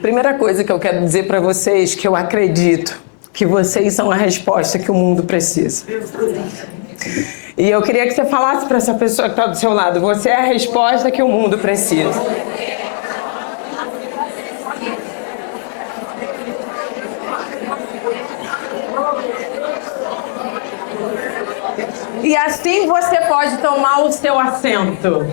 Primeira coisa que eu quero dizer para vocês que eu acredito que vocês são a resposta que o mundo precisa. E eu queria que você falasse para essa pessoa que está do seu lado, você é a resposta que o mundo precisa. E assim você pode tomar o seu assento.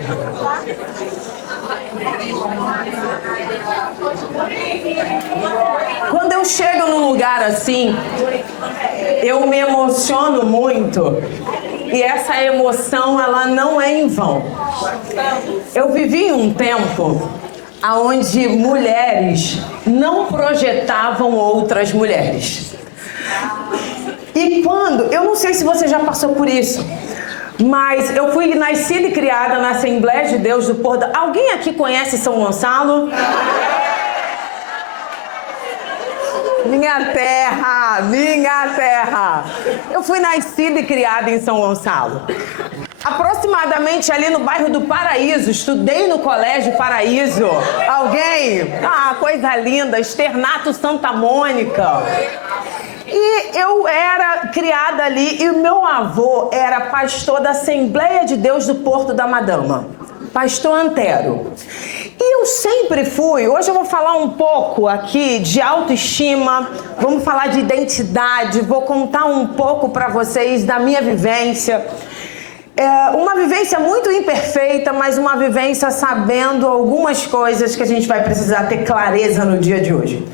Quando eu chego num lugar assim, eu me emociono muito. E essa emoção, ela não é em vão. Eu vivi um tempo onde mulheres não projetavam outras mulheres. E quando, eu não sei se você já passou por isso, mas eu fui nascida e criada na Assembleia de Deus do Porto. Alguém aqui conhece São Gonçalo? Minha terra, minha terra. Eu fui nascida e criada em São Gonçalo. Aproximadamente ali no bairro do Paraíso, estudei no Colégio Paraíso. Alguém? Ah, coisa linda, Externato Santa Mônica. E eu era criada ali e o meu avô era pastor da Assembleia de Deus do Porto da Madama, pastor Antero. E eu sempre fui, hoje eu vou falar um pouco aqui de autoestima, vamos falar de identidade, vou contar um pouco para vocês da minha vivência. Uma vivência muito imperfeita, mas uma vivência sabendo algumas coisas que a gente vai precisar ter clareza no dia de hoje.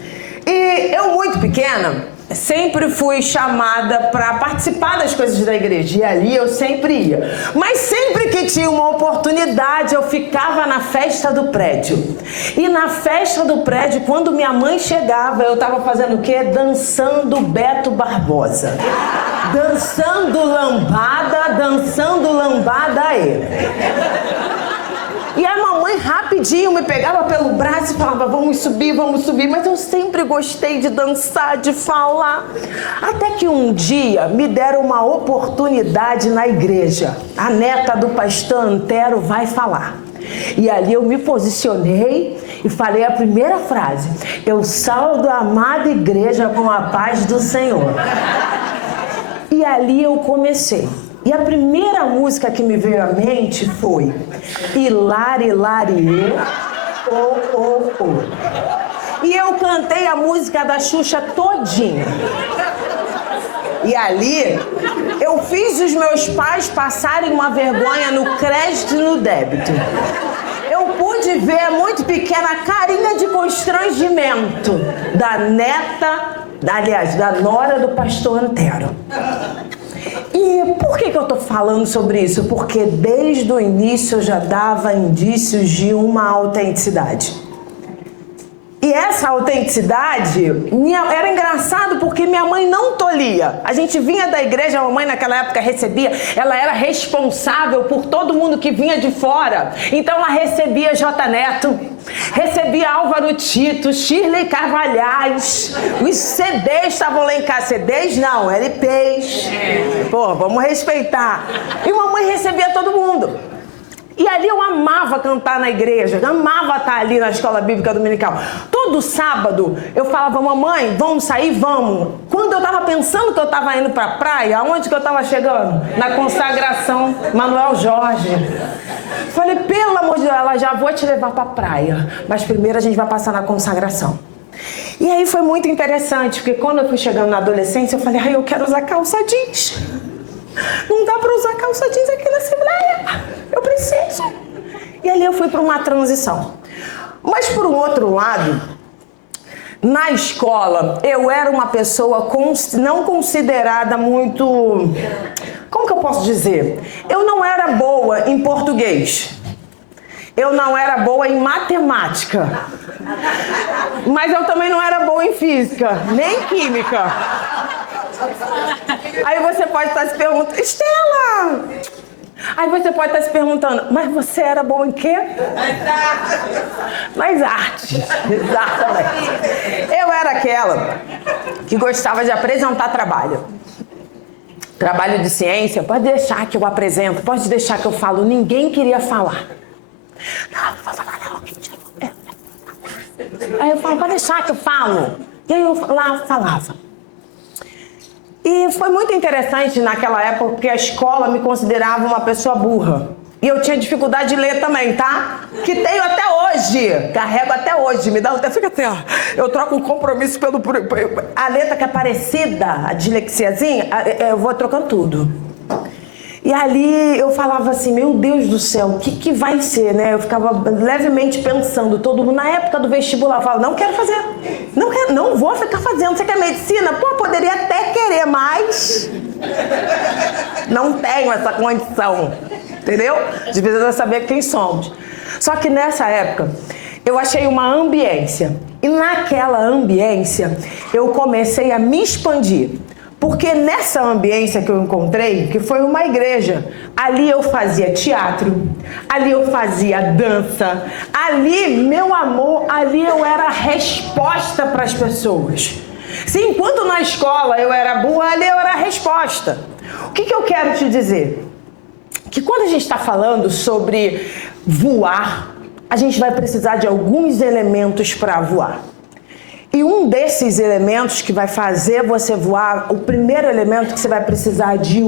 E eu, muito pequena, sempre fui chamada para participar das coisas da igreja, e ali eu sempre ia. Mas sempre que tinha uma oportunidade, eu ficava na festa do prédio. E na festa do prédio, quando minha mãe chegava, eu estava fazendo o quê? Dançando Beto Barbosa. Dançando lambada aí. E a mamãe rapidinho me pegava pelo braço e falava, vamos subir, mas eu sempre gostei de dançar, de falar. Até que um dia me deram uma oportunidade na igreja. A neta do pastor Antero vai falar. E ali eu me posicionei e falei a primeira frase, eu saldo a amada igreja com a paz do Senhor. E ali eu comecei. E a primeira música que me veio à mente foi Hilari, Hilari, oh. E eu cantei a música da Xuxa todinha. E ali eu fiz os meus pais passarem uma vergonha no crédito e no débito. Eu pude ver muito pequena a carinha de constrangimento da neta, da nora do pastor Antero. E por que eu tô falando sobre isso? Porque desde o início eu já dava indícios de uma autenticidade. E essa autenticidade era engraçado porque minha mãe não tolhia. A gente vinha da igreja, a mamãe naquela época recebia, ela era responsável por todo mundo que vinha de fora. Então ela recebia J. Neto, recebia Álvaro Tito, Shirley Carvalhais. Os CDs estavam lá em casa. CDs não, LPs. Pô, vamos respeitar. E mamãe recebia todo mundo. E ali eu amava cantar na igreja, amava estar ali na escola bíblica dominical. Todo sábado eu falava, mamãe, vamos sair? Vamos. Quando eu estava pensando que eu estava indo para a praia, aonde que eu estava chegando? Na consagração Manuel Jorge. Falei, pelo amor de Deus, ela já vou te levar para a praia, mas primeiro a gente vai passar na consagração. E aí foi muito interessante, porque quando eu fui chegando na adolescência, eu falei, ai, eu quero usar calça jeans. Não dá para usar calça jeans aqui na Assembleia. Eu preciso. E ali eu fui para uma transição. Mas por um outro lado, na escola, eu era uma pessoa não considerada muito... Como que eu posso dizer? Eu não era boa em português. Eu não era boa em matemática. Mas eu também não era boa em física, nem química. Aí você pode estar se perguntando, Estela! Aí você pode estar se perguntando, mas você era bom em quê? Nas artes. Exatamente. Eu era aquela que gostava de apresentar trabalho. Trabalho de ciência, pode deixar que eu apresento, pode deixar que eu falo, ninguém queria falar. Não vou falar não. Aí eu falo, pode deixar que eu falo. E aí eu lá falava. E foi muito interessante naquela época, porque a escola me considerava uma pessoa burra. E eu tinha dificuldade de ler também, tá? Que tenho até hoje. Carrego até hoje. Me dá até, fica até, ó. Eu troco um compromisso pelo... A letra que é parecida, a dislexiazinha, eu vou trocando tudo. E ali eu falava assim, meu Deus do céu, o que vai ser, né? Eu ficava levemente pensando, todo mundo, na época do vestibular, eu falava, não quero fazer. Não vou ficar fazendo. Você quer medicina? Pô, poderia até querer, mas... não tenho essa condição. Entendeu? De precisar saber quem somos. Só que nessa época, eu achei uma ambiência. E naquela ambiência, eu comecei a me expandir. Porque nessa ambiência que eu encontrei, que foi uma igreja, ali eu fazia teatro, ali eu fazia dança, ali, meu amor, ali eu era a resposta para as pessoas. Se enquanto na escola eu era burra, ali eu era a resposta. O que eu quero te dizer? Que quando a gente está falando sobre voar, a gente vai precisar de alguns elementos para voar. E um desses elementos que vai fazer você voar, o primeiro elemento que você vai precisar de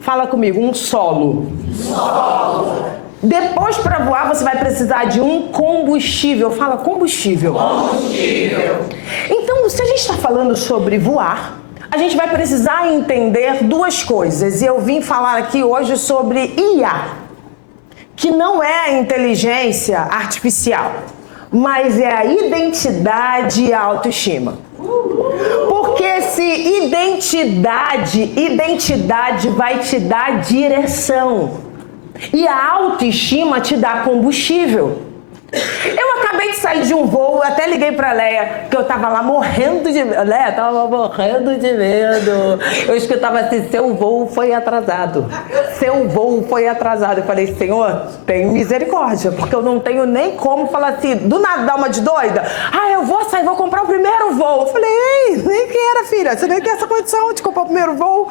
fala comigo, um solo. Solo. Depois, para voar, você vai precisar de um combustível. Fala combustível. Combustível. Então, se a gente está falando sobre voar, a gente vai precisar entender duas coisas. E eu vim falar aqui hoje sobre IA, que não é a inteligência artificial, mas é a identidade e a autoestima. Porque se identidade vai te dar direção. E a autoestima te dá combustível. Eu acabei de sair de um voo, até liguei pra Leia, que eu tava lá morrendo de medo. Leia, tava morrendo de medo. Eu escutava assim, seu voo foi atrasado. Seu voo foi atrasado. Eu falei, Senhor, tem misericórdia, porque eu não tenho nem como falar assim, do nada dar uma de doida. Eu vou sair, vou comprar o primeiro voo. Eu falei, ei, nem queira, filha, você nem tem essa condição de comprar o primeiro voo.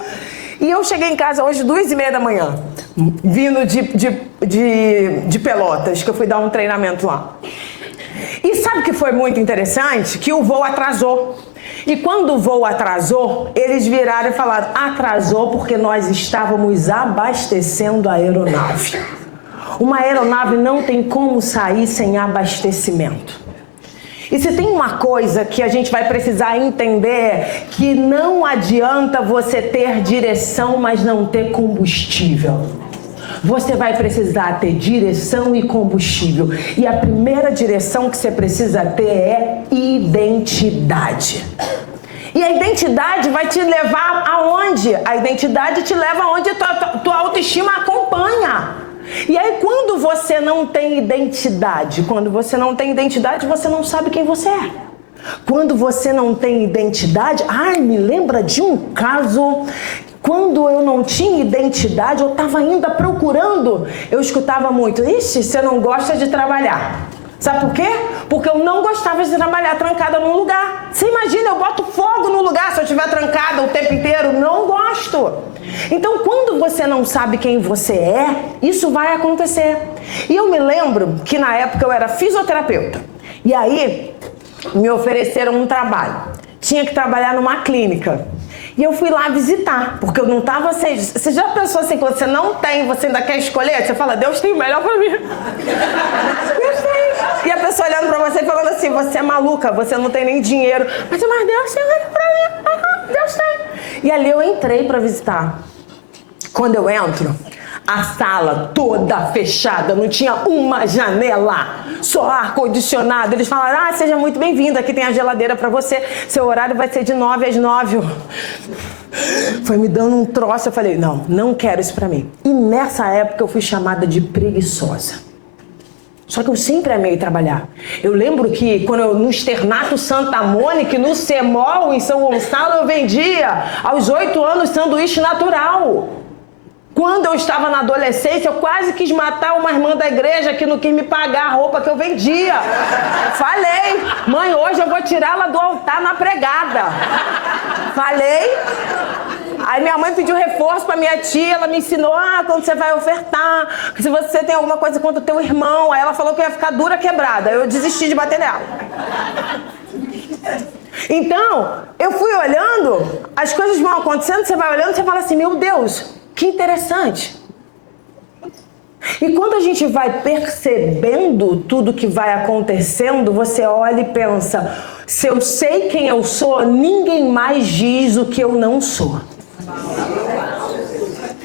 E eu cheguei em casa hoje 2h30 da manhã, vindo de Pelotas, que eu fui dar um treinamento lá. E sabe o que foi muito interessante? Que o voo atrasou. E quando o voo atrasou, eles viraram e falaram, atrasou porque nós estávamos abastecendo a aeronave. Uma aeronave não tem como sair sem abastecimento. E se tem uma coisa que a gente vai precisar entender, que não adianta você ter direção, mas não ter combustível. Você vai precisar ter direção e combustível. E a primeira direção que você precisa ter é identidade. E a identidade vai te levar aonde? A identidade te leva aonde tua autoestima acompanha. E aí quando você não tem identidade, você não sabe quem você é. Quando você não tem identidade, me lembra de um caso, quando eu não tinha identidade, eu estava ainda procurando, eu escutava muito, ixi, você não gosta de trabalhar. Sabe por quê? Porque eu não gostava de trabalhar trancada num lugar. Você imagina, eu boto fogo no lugar se eu estiver trancada o tempo inteiro, não gosto. Então, quando você não sabe quem você é, isso vai acontecer. E eu me lembro que na época eu era fisioterapeuta. E aí, me ofereceram um trabalho. Tinha que trabalhar numa clínica. E eu fui lá visitar, porque eu não estava... Você já pensou assim, quando você não tem, você ainda quer escolher? Você fala, Deus tem o melhor pra mim. Deus tem. E a pessoa olhando pra você e falando assim, você é maluca, você não tem nem dinheiro. Mas Deus tem olhando pra mim. Deus tem. E ali eu entrei pra visitar. Quando eu entro, a sala toda fechada, não tinha uma janela, só ar-condicionado. Eles falaram, seja muito bem-vindo, aqui tem a geladeira pra você, seu horário vai ser de 9 às 9. Foi me dando um troço, eu falei, não quero isso pra mim. E nessa época eu fui chamada de preguiçosa. Só que eu sempre amei trabalhar. Eu lembro que quando eu no Externato Santa Mônica, no Semol, em São Gonçalo, eu vendia aos 8 anos sanduíche natural. Quando eu estava na adolescência, eu quase quis matar uma irmã da igreja que não quis me pagar a roupa que eu vendia. Falei, mãe, hoje eu vou tirá-la do altar na pregada. Falei. Aí minha mãe pediu reforço pra minha tia, ela me ensinou, quando você vai ofertar, se você tem alguma coisa contra o teu irmão. Aí ela falou que eu ia ficar dura, quebrada. Eu desisti de bater nela. Então, eu fui olhando, as coisas vão acontecendo, você vai olhando, você fala assim, meu Deus, que interessante. E quando a gente vai percebendo tudo que vai acontecendo, você olha e pensa, se eu sei quem eu sou, ninguém mais diz o que eu não sou.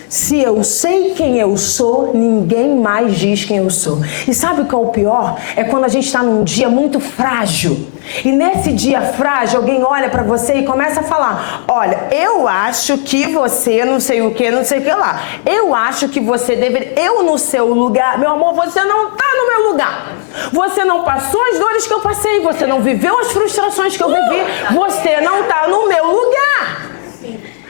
Se eu sei quem eu sou, ninguém mais diz quem eu sou. E sabe o que é o pior? É quando a gente está num dia muito frágil. E nesse dia frágil, alguém olha pra você e começa a falar, olha, eu acho que você não sei o que lá. Eu acho que você deveria... Eu no seu lugar... Meu amor, você não tá no meu lugar. Você não passou as dores que eu passei. Você não viveu as frustrações que eu vivi. Você não tá no meu lugar.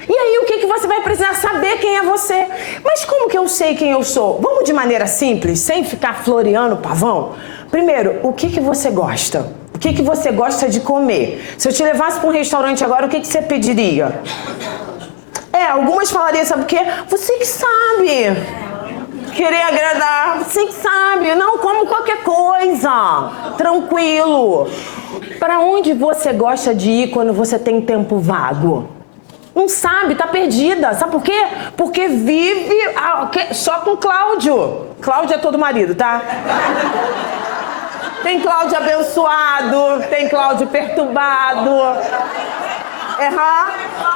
E aí, o que você vai precisar saber quem é você? Mas como que eu sei quem eu sou? Vamos de maneira simples, sem ficar floreando pavão? Primeiro, o que você gosta? O que você gosta de comer? Se eu te levasse para um restaurante agora, o que você pediria? Algumas falariam, sabe o quê? Você que sabe. Querer agradar, você que sabe. Não, como qualquer coisa. Tranquilo. Para onde você gosta de ir quando você tem tempo vago? Não sabe, tá perdida. Sabe por quê? Porque vive só com Cláudio. Cláudio é todo marido, tá? Tem Cláudio abençoado, tem Cláudio perturbado.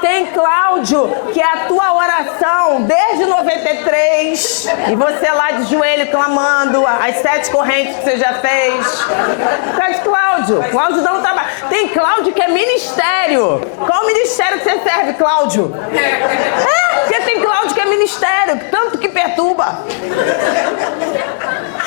Tem Cláudio, que é a tua oração desde 93, e você lá de joelho clamando as 7 correntes que você já fez. Pede Cláudio não tá... Tem Cláudio que é ministério. Qual ministério que você serve, Cláudio? Porque tem Cláudio que é ministério, tanto que perturba.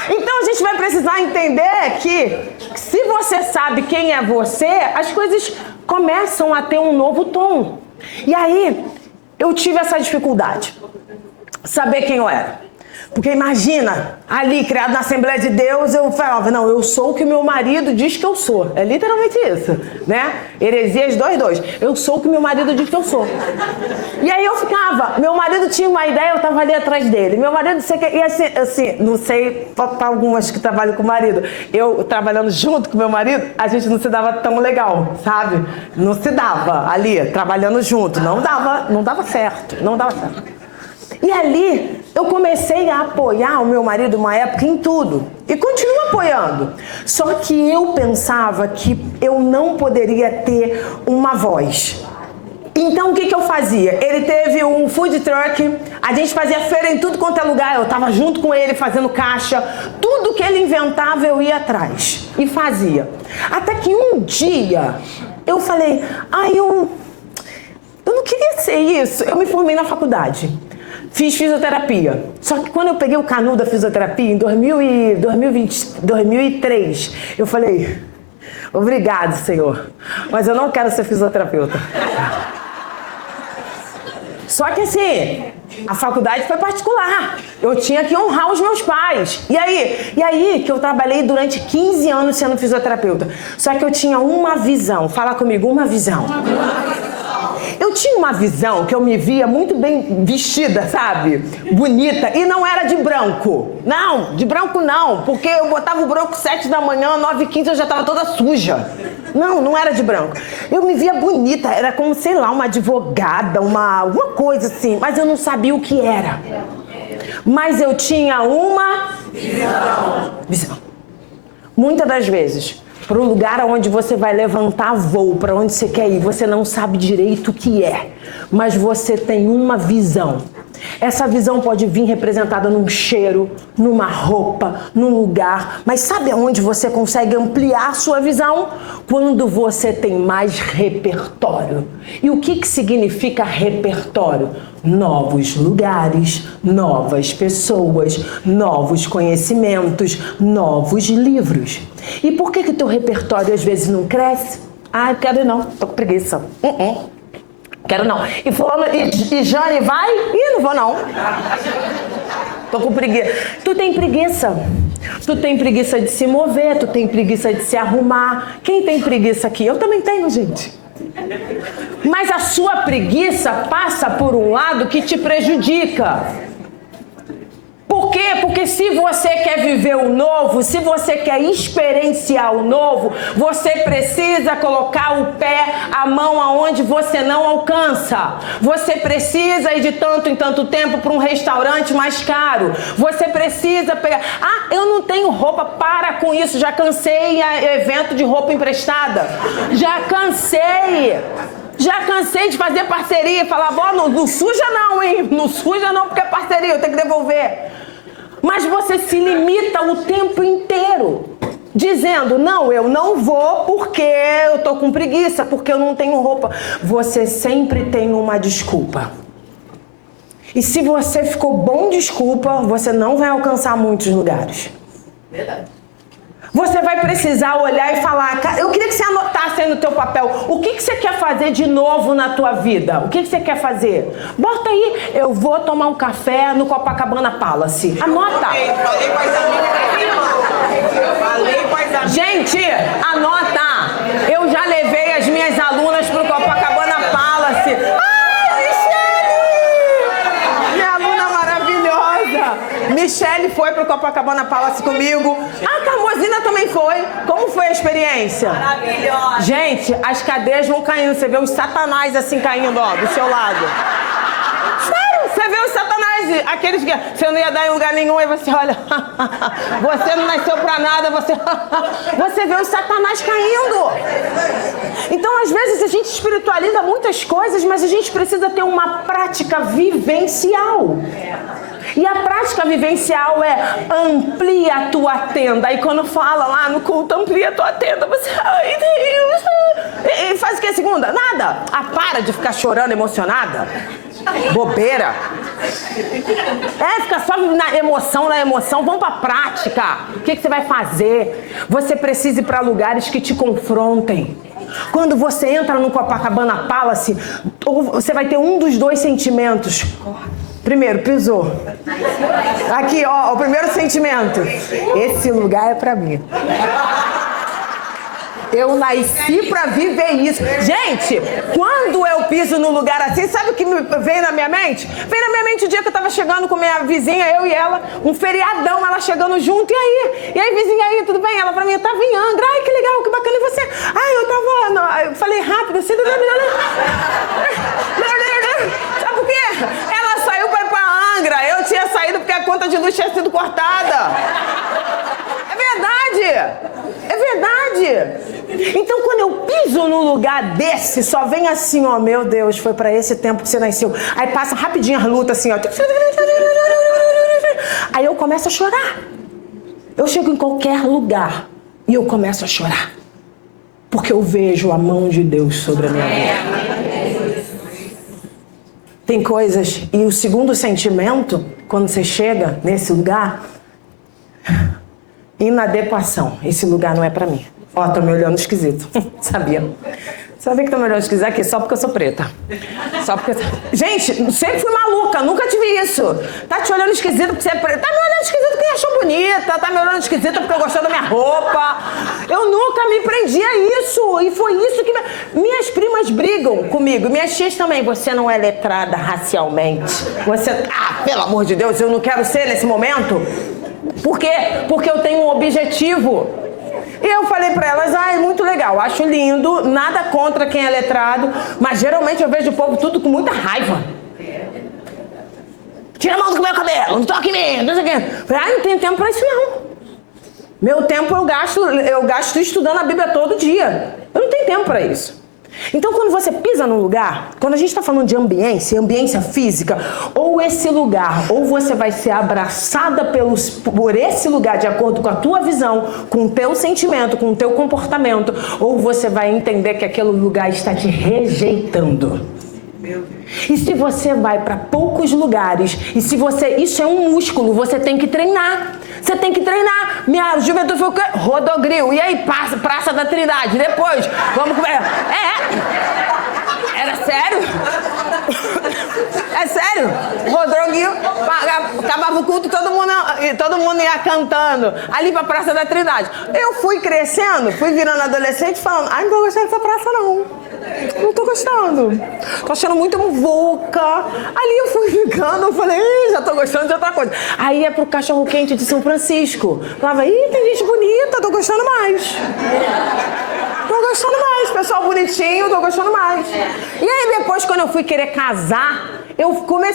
Então a gente vai precisar entender que se você sabe quem é você, as coisas começam a ter um novo tom. E aí, eu tive essa dificuldade. Saber quem eu era. Porque imagina, ali, criado na Assembleia de Deus, eu falava, não, eu sou o que meu marido diz que eu sou. É literalmente isso, né? Heresias 2:2. Eu sou o que meu marido diz que eu sou. E aí eu ficava, meu marido tinha uma ideia, eu tava ali atrás dele. Meu marido, sei que... E assim, não sei para algumas que trabalham com o marido. Eu, trabalhando junto com meu marido, a gente não se dava tão legal, sabe? Não se dava ali, trabalhando junto. Não dava certo. E ali, eu comecei a apoiar o meu marido uma época em tudo. E continuo apoiando. Só que eu pensava que eu não poderia ter uma voz. Então, o que eu fazia? Ele teve um food truck, a gente fazia feira em tudo quanto é lugar. Eu estava junto com ele, fazendo caixa. Tudo que ele inventava, eu ia atrás. E fazia. Até que um dia, eu falei, eu não queria ser isso. Eu me formei na faculdade. Fiz fisioterapia. Só que quando eu peguei o canudo da fisioterapia, em 2003, eu falei, obrigado, Senhor, mas eu não quero ser fisioterapeuta. Só que assim, a faculdade foi particular. Eu tinha que honrar os meus pais. E aí que eu trabalhei durante 15 anos sendo fisioterapeuta. Só que eu tinha uma visão. Fala comigo, uma visão. Eu tinha uma visão que eu me via muito bem vestida, sabe? Bonita. E não era de branco. Não, de branco não. Porque eu botava o branco 7 da manhã, 9h15 eu já estava toda suja. Não era de branco. Eu me via bonita. Era como, sei lá, uma advogada, alguma coisa assim. Mas eu não sabia o que era. Mas eu tinha uma visão. Muitas das vezes, para o lugar onde você vai levantar voo, para onde você quer ir, você não sabe direito o que é, mas você tem uma visão. Essa visão pode vir representada num cheiro, numa roupa, num lugar, mas sabe aonde você consegue ampliar a sua visão? Quando você tem mais repertório. E o que significa repertório? Novos lugares, novas pessoas, novos conhecimentos, novos livros. E por que teu repertório às vezes não cresce? Eu quero ir não, tô com preguiça. Quero não. E fulano, e Jane vai? Não vou não. Tô com preguiça. Tu tem preguiça. Tu tem preguiça de se mover, tu tem preguiça de se arrumar. Quem tem preguiça aqui? Eu também tenho, gente. Mas a sua preguiça passa por um lado que te prejudica. Por quê? Porque Porque se você quer viver o novo, se você quer experienciar o novo, você precisa colocar o pé, a mão aonde você não alcança. Você precisa ir de tanto em tanto tempo para um restaurante mais caro. Você precisa pegar... Ah, eu não tenho roupa, para com isso. Já cansei evento de roupa emprestada. Já cansei de fazer parceria e falar, não suja não, hein? Não suja não, porque é parceria, eu tenho que devolver. Mas você se limita o tempo inteiro, dizendo, não, eu não vou porque eu tô com preguiça, porque eu não tenho roupa. Você sempre tem uma desculpa. E se você ficou bom desculpa, você não vai alcançar muitos lugares. Verdade. Você vai precisar olhar e falar, cara, eu queria que você anotasse aí no teu papel, o que você quer fazer de novo na tua vida? O que você quer fazer? Bota aí, eu vou tomar um café no Copacabana Palace. Anota. Falei com as amigas. Gente, anota. Eu já levei as minhas alunas pro Copacabana Palace. Michele foi pro Copacabana Palace comigo. A Carmozina também foi. Como foi a experiência? Maravilhosa. Gente, as cadeias vão caindo. Você vê os satanás assim caindo, ó, do seu lado. Sério, você vê os satanás, aqueles que você não ia dar em lugar nenhum, aí você olha, você não nasceu pra nada, você vê os satanás caindo. Então, às vezes, a gente espiritualiza muitas coisas, mas a gente precisa ter uma prática vivencial. E a prática vivencial é amplia a tua tenda. Aí quando fala lá no culto, amplia a tua tenda, você, ai Deus. E faz o que segunda? Nada. Ah, para de ficar chorando, emocionada. Bobeira. Fica só na emoção. Vamos pra prática. O que você vai fazer? Você precisa ir para lugares que te confrontem. Quando você entra no Copacabana Palace, você vai ter um dos dois sentimentos. Primeiro, pisou. Aqui, ó, o primeiro sentimento. Esse lugar é pra mim. Eu nasci pra viver isso. Gente, quando eu piso num lugar assim, sabe o que veio na minha mente? Veio na minha mente o dia que eu tava chegando com minha vizinha, eu e ela, um feriadão, ela chegando junto. E aí, vizinha, aí, tudo bem? Ela pra mim, eu tava em Angra. Ai, que legal, que bacana. E você? Ai, eu tava... Eu falei rápido, assim... Sabe por quê? Ela saiu pra ir pra Angra. Eu tinha saído porque a conta de luz tinha sido cortada. É verdade. Então, quando eu piso num lugar desse, só vem assim, ó, meu Deus, foi pra esse tempo que você nasceu. Aí passa rapidinho as lutas assim, ó. Aí eu começo a chorar. Eu chego em qualquer lugar e eu começo a chorar. Porque eu vejo a mão de Deus sobre a minha vida. Tem coisas... E o segundo sentimento, quando você chega nesse lugar... Inadequação. Esse lugar não é pra mim. Ó, tô me olhando esquisito. Sabia que tô me olhando esquisito aqui só porque eu sou preta. Só porque... Gente, sempre fui maluca, nunca tive isso. Tá te olhando esquisito porque você é preta. Tá me olhando esquisito porque achou bonita. Tá me olhando esquisito porque gostou da minha roupa. Eu nunca me prendi a isso. E foi isso que... Minhas primas brigam comigo. Minhas tias também. Você não é letrada racialmente. Você... Ah, pelo amor de Deus, eu não quero ser nesse momento. Por quê? Porque eu tenho um objetivo. E eu falei pra elas, é muito legal, acho lindo, nada contra quem é letrado, mas geralmente eu vejo o povo tudo com muita raiva. Tira a mão do meu cabelo, não toque em mim, não sei o quê. Falei, não tenho tempo pra isso não. Meu tempo eu gasto estudando a Bíblia todo dia. Eu não tenho tempo pra isso. Então, quando você pisa num lugar, quando a gente está falando de ambiência física, ou esse lugar, ou você vai ser abraçada por esse lugar de acordo com a tua visão, com o teu sentimento, com o teu comportamento, ou você vai entender que aquele lugar está te rejeitando. E se você vai para poucos lugares, e se você... Isso é um músculo, você tem que treinar. Você tem que treinar. Minha juventude foi o quê? Rodogril. E aí, Praça da Trindade. Depois, vamos comer. Era sério? É sério? Rodogril, acabava no culto, todo mundo ia cantando ali pra Praça da Trindade. Eu fui crescendo, fui virando adolescente falando, ai, não tô gostando dessa praça não. Não tô gostando. Tô achando muito muvuca. Ali eu fui ficando, eu falei, já tô gostando de outra coisa. Aí ia pro Cachorro Quente de São Francisco. Falava, tem gente bonita, tô gostando mais. Tô gostando mais, pessoal bonitinho, tô gostando mais. E aí depois, quando eu fui querer casar, eu falei,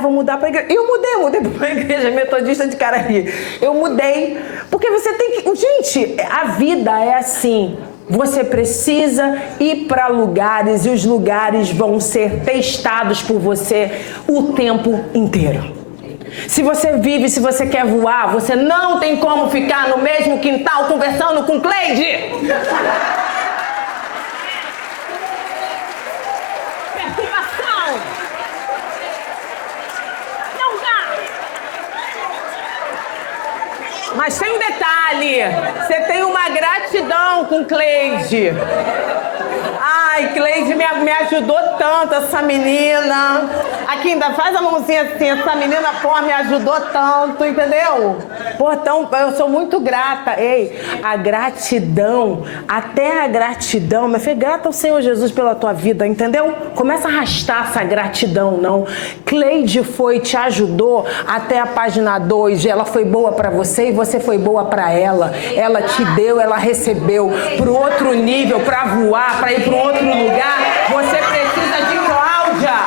vou mudar pra igreja. E eu mudei pra igreja metodista de Caraí. Eu mudei, porque você tem que... Gente, a vida é assim. Você precisa ir para lugares e os lugares vão ser testados por você o tempo inteiro. Se você vive, se você quer voar, você não tem como ficar no mesmo quintal conversando com Cleide. Perturbação. Não dá. Mas tem um detalhe, você tem uma gratidão com Cleide. Ai, Cleide me ajudou tanto, essa menina. Aqui ainda faz a mãozinha assim, essa menina, pô, me ajudou tanto, entendeu? Pô, então, eu sou muito grata. Ei, a gratidão, até a gratidão, mas foi grata ao Senhor Jesus pela tua vida, entendeu? Começa a arrastar essa gratidão, não. Cleide te ajudou até a página 2, ela foi boa pra você e você foi boa pra ela. Ela te deu, ela recebeu pro outro nível, pra voar, pra ir pro outro lugar. Você precisa de Cláudia.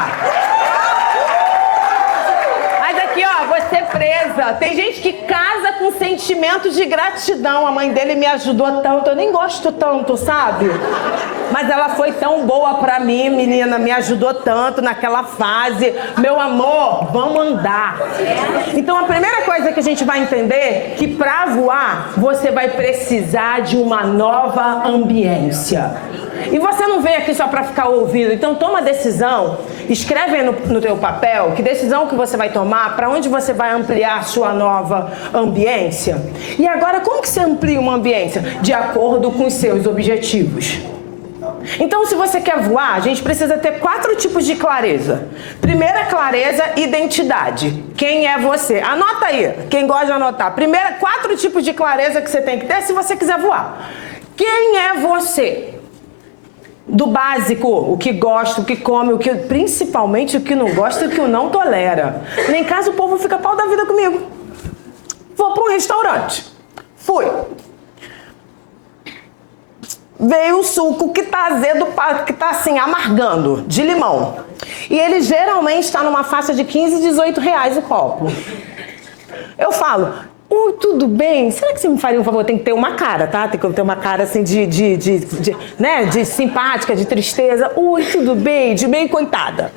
Você presa. Tem gente que casa com sentimentos de gratidão. A mãe dele me ajudou tanto, eu nem gosto tanto, sabe? Mas ela foi tão boa pra mim, menina, me ajudou tanto naquela fase. Meu amor, vamos andar. Então a primeira coisa que a gente vai entender é que pra voar, você vai precisar de uma nova ambiência. E você não veio aqui só para ficar ouvindo, então toma decisão, escreve aí no teu papel que decisão que você vai tomar, para onde você vai ampliar a sua nova ambiência. E agora, como que você amplia uma ambiência? De acordo com os seus objetivos. Então, se você quer voar, a gente precisa ter 4 tipos de clareza. Primeira clareza, identidade. Quem é você? Anota aí, quem gosta de anotar. 4 tipos de clareza que você tem que ter se você quiser voar. Quem é você? Do básico, o que gosta, o que come, principalmente o que não gosta e o que não tolera. Nem caso o povo fica pau da vida comigo. Vou para um restaurante. Fui. Veio o suco que tá azedo, que tá assim, amargando, de limão. E ele geralmente está numa faixa de 15, 18 reais o copo. Eu falo, oi, tudo bem? Será que você me faria um favor? Tem que ter uma cara, tá? Tem que ter uma cara assim de simpática, de tristeza. Oi, tudo bem? De bem coitada.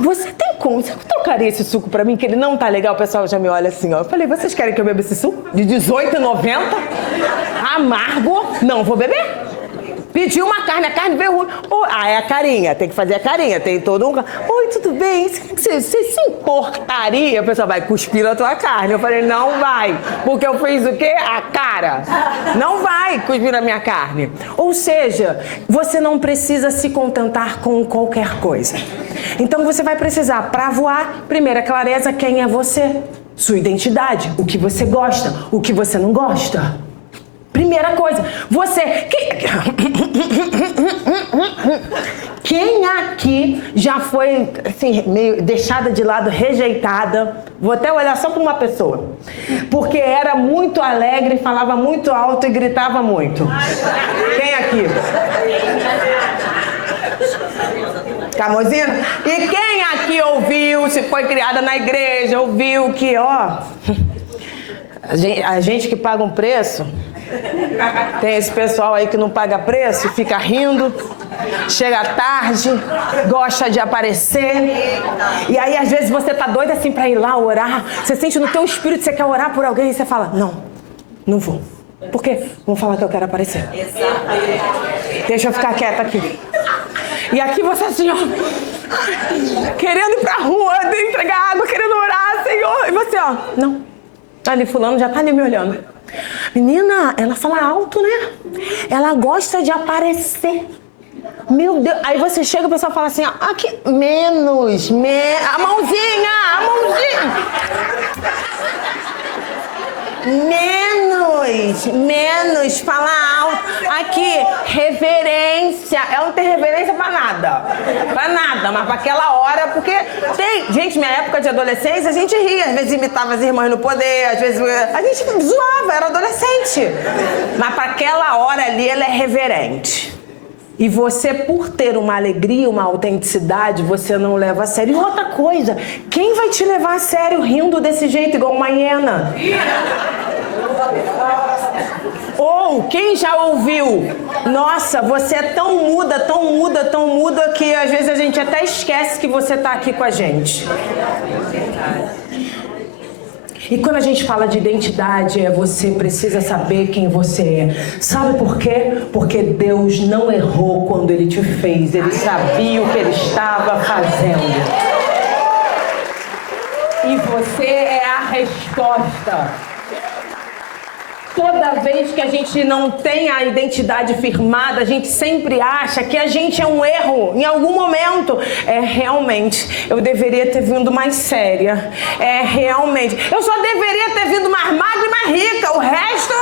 Você tem como? Você trocaria esse suco pra mim? Que ele não tá legal, o pessoal já me olha assim, ó. Eu falei, vocês querem que eu beba esse suco? De R$18,90? Amargo? Não vou beber. Pediu uma carne, a carne veio ruim. É a carinha, tem que fazer a carinha, tem todo um... Oi, tudo bem? Você se importaria? O pessoal vai cuspir na tua carne. Eu falei, não vai, porque eu fiz o quê? A cara. Não vai cuspir na minha carne. Ou seja, você não precisa se contentar com qualquer coisa. Então você vai precisar, para voar, primeira clareza, quem é você? Sua identidade, o que você gosta, o que você não gosta. Primeira coisa, quem aqui já foi assim, meio deixada de lado, rejeitada? Vou até olhar só para uma pessoa. Porque era muito alegre, falava muito alto e gritava muito. Quem aqui? Camosina? E quem aqui ouviu, se foi criada na igreja, ouviu que, a gente que paga um preço... Tem esse pessoal aí que não paga preço, fica rindo, chega tarde, gosta de aparecer. E aí às vezes você tá doida assim pra ir lá orar. Você sente no teu espírito, você quer orar por alguém e você fala, não vou. Por quê? Vão falar que eu quero aparecer. Deixa eu ficar quieta aqui. E aqui você assim, querendo ir pra rua, entregar água, querendo orar, Senhor. E você, não. Ali fulano já tá ali me olhando. Menina, ela fala alto, né? Ela gosta de aparecer. Meu Deus, aí você chega e o pessoal fala assim, aqui, menos, a mãozinha. Menos, fala alto. Aqui, reverência. Ela não tem reverência pra nada, mas pra aquela hora, porque tem, gente, minha época de adolescência, a gente ria, às vezes imitava as irmãs no poder, às vezes a gente zoava, era adolescente. Mas pra aquela hora ali, ela é reverente. E você, por ter uma alegria, uma autenticidade, você não leva a sério. E outra coisa, quem vai te levar a sério rindo desse jeito, igual uma hiena? Ou quem já ouviu, nossa, você é tão muda, que às vezes a gente até esquece que você tá aqui com a gente. E quando a gente fala de identidade, você precisa saber quem você é. Sabe por quê? Porque Deus não errou quando Ele te fez. Ele sabia o que Ele estava fazendo. E você é a resposta. Toda vez que a gente não tem a identidade firmada, a gente sempre acha que a gente é um erro. Em algum momento, realmente, eu deveria ter vindo mais séria. Realmente, eu só deveria ter vindo mais magra e mais rica. O resto...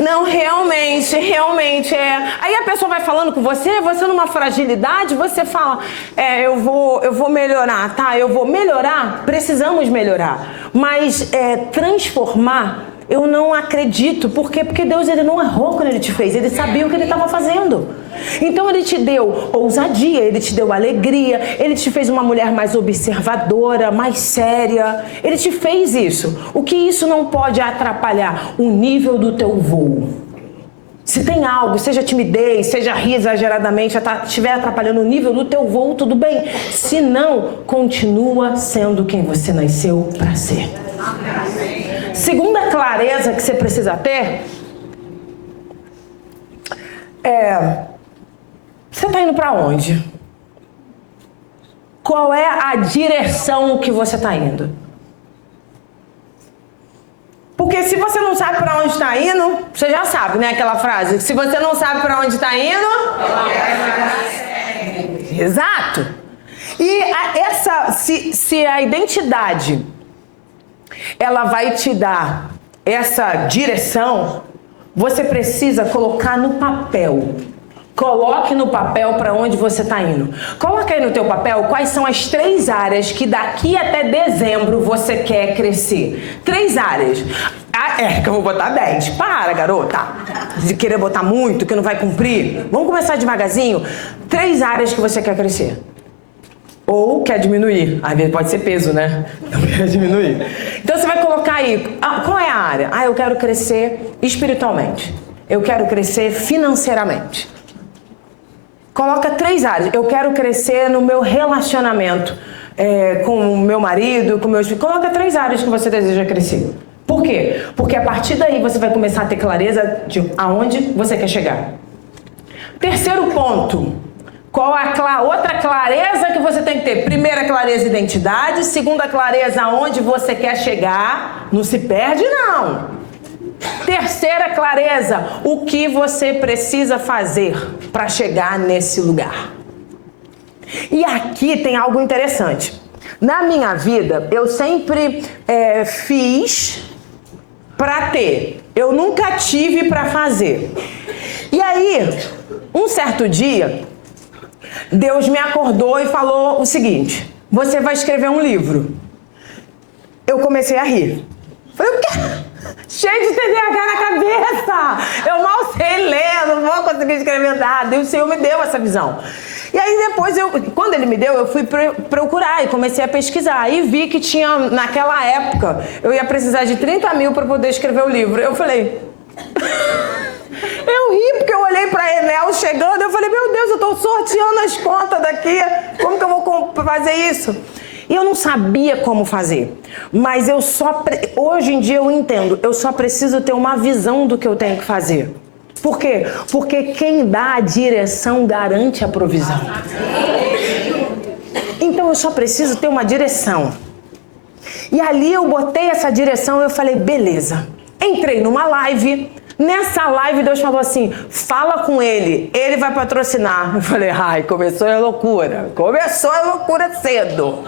Não, realmente é. Aí a pessoa vai falando com você numa fragilidade, você fala, eu vou melhorar, tá? Eu vou melhorar, precisamos melhorar. Mas transformar, eu não acredito. Por quê? Porque Deus, Ele não errou quando Ele te fez. Ele sabia o que Ele estava fazendo. Então Ele te deu ousadia, Ele te deu alegria, Ele te fez uma mulher mais observadora, mais séria. Ele te fez isso. O que isso não pode atrapalhar? O nível do teu voo. Se tem algo, seja timidez, seja rir exageradamente, estiver atrapalhando o nível do teu voo, tudo bem. Se não, continua sendo quem você nasceu para ser. Segunda clareza que você precisa ter você está indo para onde? Qual é a direção que você está indo? Porque se você não sabe para onde está indo, você já sabe, né? Aquela frase, se você não sabe para onde está indo... Exato. E se a identidade, ela vai te dar essa direção, você precisa colocar no papel. Coloque no papel para onde você está indo. Coloque aí no teu papel quais são as 3 áreas que daqui até dezembro você quer crescer. 3 áreas. Que eu vou botar 10. Para, garota. De querer botar muito, que não vai cumprir. Vamos começar devagarzinho. 3 áreas que você quer crescer. Ou quer diminuir. Às vezes pode ser peso, né? Então quer diminuir. Então você vai colocar aí. Qual é a área? Eu quero crescer espiritualmente. Eu quero crescer financeiramente. Coloca 3 áreas. Eu quero crescer no meu relacionamento com o meu marido, com meus filhos. Coloca 3 áreas que você deseja crescer. Por quê? Porque a partir daí você vai começar a ter clareza de aonde você quer chegar. Terceiro ponto. Qual a outra clareza que você tem que ter? Primeira clareza, identidade. Segunda clareza, aonde você quer chegar. Não se perde, não. Terceira clareza, o que você precisa fazer para chegar nesse lugar. E aqui tem algo interessante. Na minha vida, eu sempre fiz para ter. Eu nunca tive para fazer. E aí, um certo dia, Deus me acordou e falou o seguinte: você vai escrever um livro. Eu comecei a rir. Falei, o quê? Cheio de TDAH na cabeça. Eu mal sei ler, não vou conseguir escrever nada. E o Senhor me deu essa visão. E aí depois, quando Ele me deu, eu fui procurar e comecei a pesquisar. E vi que tinha, naquela época, eu ia precisar de 30 mil para poder escrever o livro. Eu falei... Eu ri porque eu olhei pra Enel chegando, eu falei, meu Deus, eu tô sorteando as contas daqui. Como que eu vou fazer isso? E eu não sabia como fazer, mas hoje em dia eu entendo, eu só preciso ter uma visão do que eu tenho que fazer. Por quê? Porque quem dá a direção garante a provisão. Então eu só preciso ter uma direção. E ali eu botei essa direção e eu falei, beleza. Entrei numa live, Nessa live, Deus falou assim, fala com ele vai patrocinar. Eu falei, ai, começou a loucura cedo.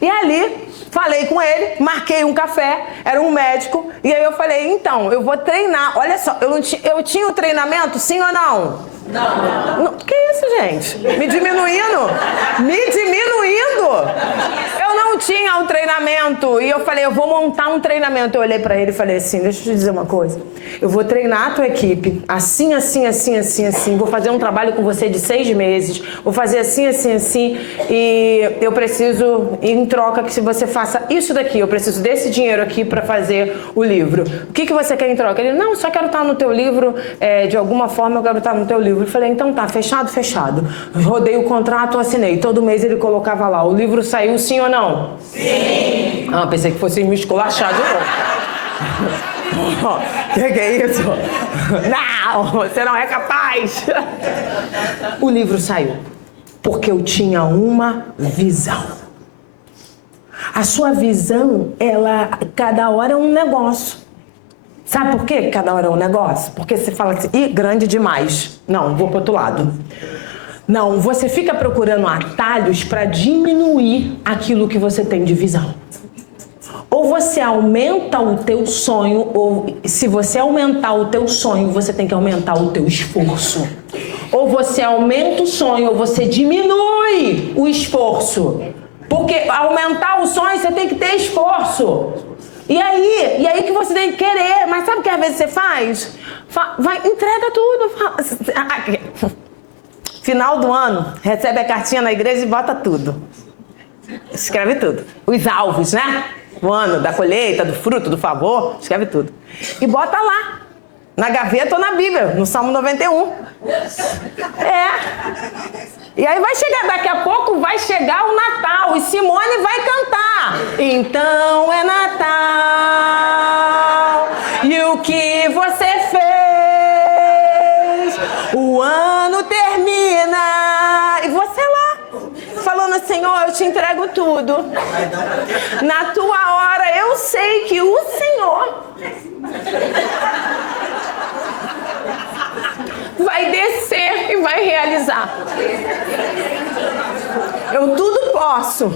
E ali, falei com ele, marquei um café, era um médico, e aí eu falei, então, eu vou treinar. Olha só, eu tinha o treinamento, sim ou não? Não. Que isso, gente? Me diminuindo? Eu não tinha um treinamento. E eu falei, eu vou montar um treinamento. Eu olhei pra ele e falei assim, deixa eu te dizer uma coisa. Eu vou treinar a tua equipe, assim. Vou fazer um trabalho com você de 6 meses. Vou fazer assim. E eu preciso, em troca, que se você faça isso daqui, eu preciso desse dinheiro aqui pra fazer o livro. O que você quer em troca? Ele, não, só quero estar no teu livro, de alguma forma eu quero estar no teu livro. Eu falei, então tá, fechado. Rodei o contrato, assinei. Todo mês ele colocava lá, o livro saiu sim ou não? Sim! Ah, pensei que fosse me esculachar de novo. Que é isso? Não, você não é capaz. O livro saiu, porque eu tinha uma visão. A sua visão, cada hora é um negócio. Sabe por quê? Cada hora é um negócio? Porque você fala assim, ih, grande demais. Não, vou pro outro lado. Não, você fica procurando atalhos para diminuir aquilo que você tem de visão. Ou você aumenta o teu sonho, ou se você aumentar o teu sonho, você tem que aumentar o teu esforço. Ou você aumenta o sonho, ou você diminui o esforço. Porque aumentar o sonho, você tem que ter esforço. E aí que você tem que querer. Mas sabe o que às vezes você faz? Vai, entrega tudo. Final do ano, recebe a cartinha na igreja e bota tudo. Escreve tudo. Os alvos, né? O ano da colheita, do fruto, do favor. Escreve tudo. E bota lá. Na gaveta ou na Bíblia, no Salmo 91. E aí vai chegar, daqui a pouco vai chegar o Natal e Simone vai cantar. Então é Natal e o que você fez, o ano termina. E você lá, falando, Senhor, eu te entrego tudo. Na tua hora eu sei que o Senhor vai descer e vai realizar. Eu tudo posso.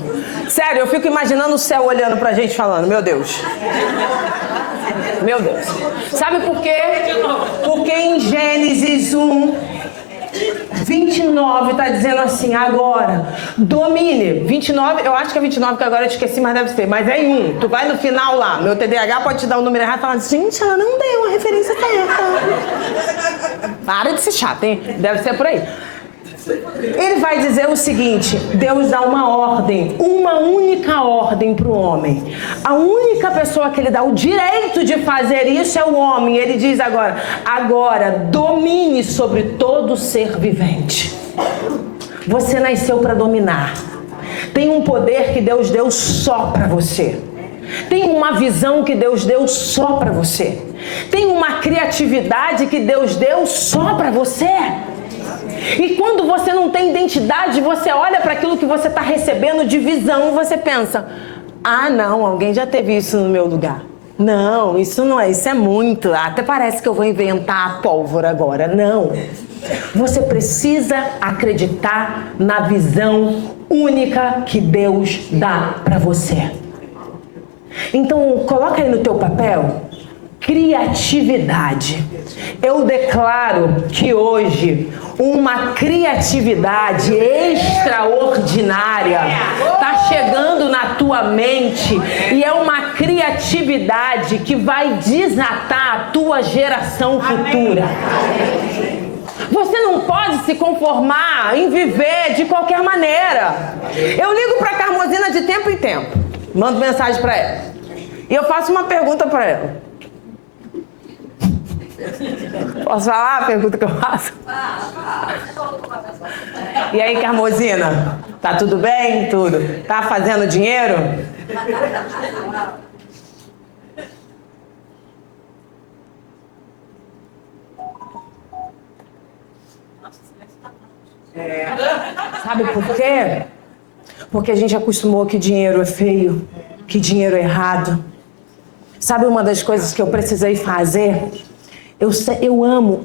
Sério, eu fico imaginando o céu olhando pra gente falando, meu Deus. Meu Deus. Sabe por quê? Porque em Gênesis 1:29 tá dizendo assim, agora, domine. 29, eu acho que é 29, que agora eu esqueci, mas deve ser. Mas é em 1. Tu vai no final lá, meu TDAH pode te dar um número errado e falar, gente, ela não deu a referência certa. Para de ser chata, hein? Deve ser por aí. Ele vai dizer o seguinte, Deus dá uma ordem, uma única ordem para o homem. A única pessoa que ele dá o direito de fazer isso é o homem. Ele diz agora domine sobre todo ser vivente. Você nasceu para dominar. Tem um poder que Deus deu só para você. Tem uma visão que Deus deu só para você. Tem uma criatividade que Deus deu só para você. E quando você não tem identidade, você olha para aquilo que você está recebendo de visão e você pensa, ah não, alguém já teve isso no meu lugar. Não, isso não é, isso é muito. Até parece que eu vou inventar a pólvora agora. Não. Você precisa acreditar na visão única que Deus dá para você. Então, coloca aí no teu papel, criatividade. Eu declaro que hoje uma criatividade extraordinária está chegando na tua mente e é uma criatividade que vai desatar a tua geração futura. Você não pode se conformar em viver de qualquer maneira. Eu ligo para a Carmozina de tempo em tempo, mando mensagem para ela e eu faço uma pergunta para ela. Posso falar a pergunta que eu faço? E aí, Carmozina? Tá tudo bem? Tudo. Tá fazendo dinheiro? Sabe por quê? Porque a gente acostumou que dinheiro é feio, que dinheiro é errado. Sabe uma das coisas que eu precisei fazer? Eu amo,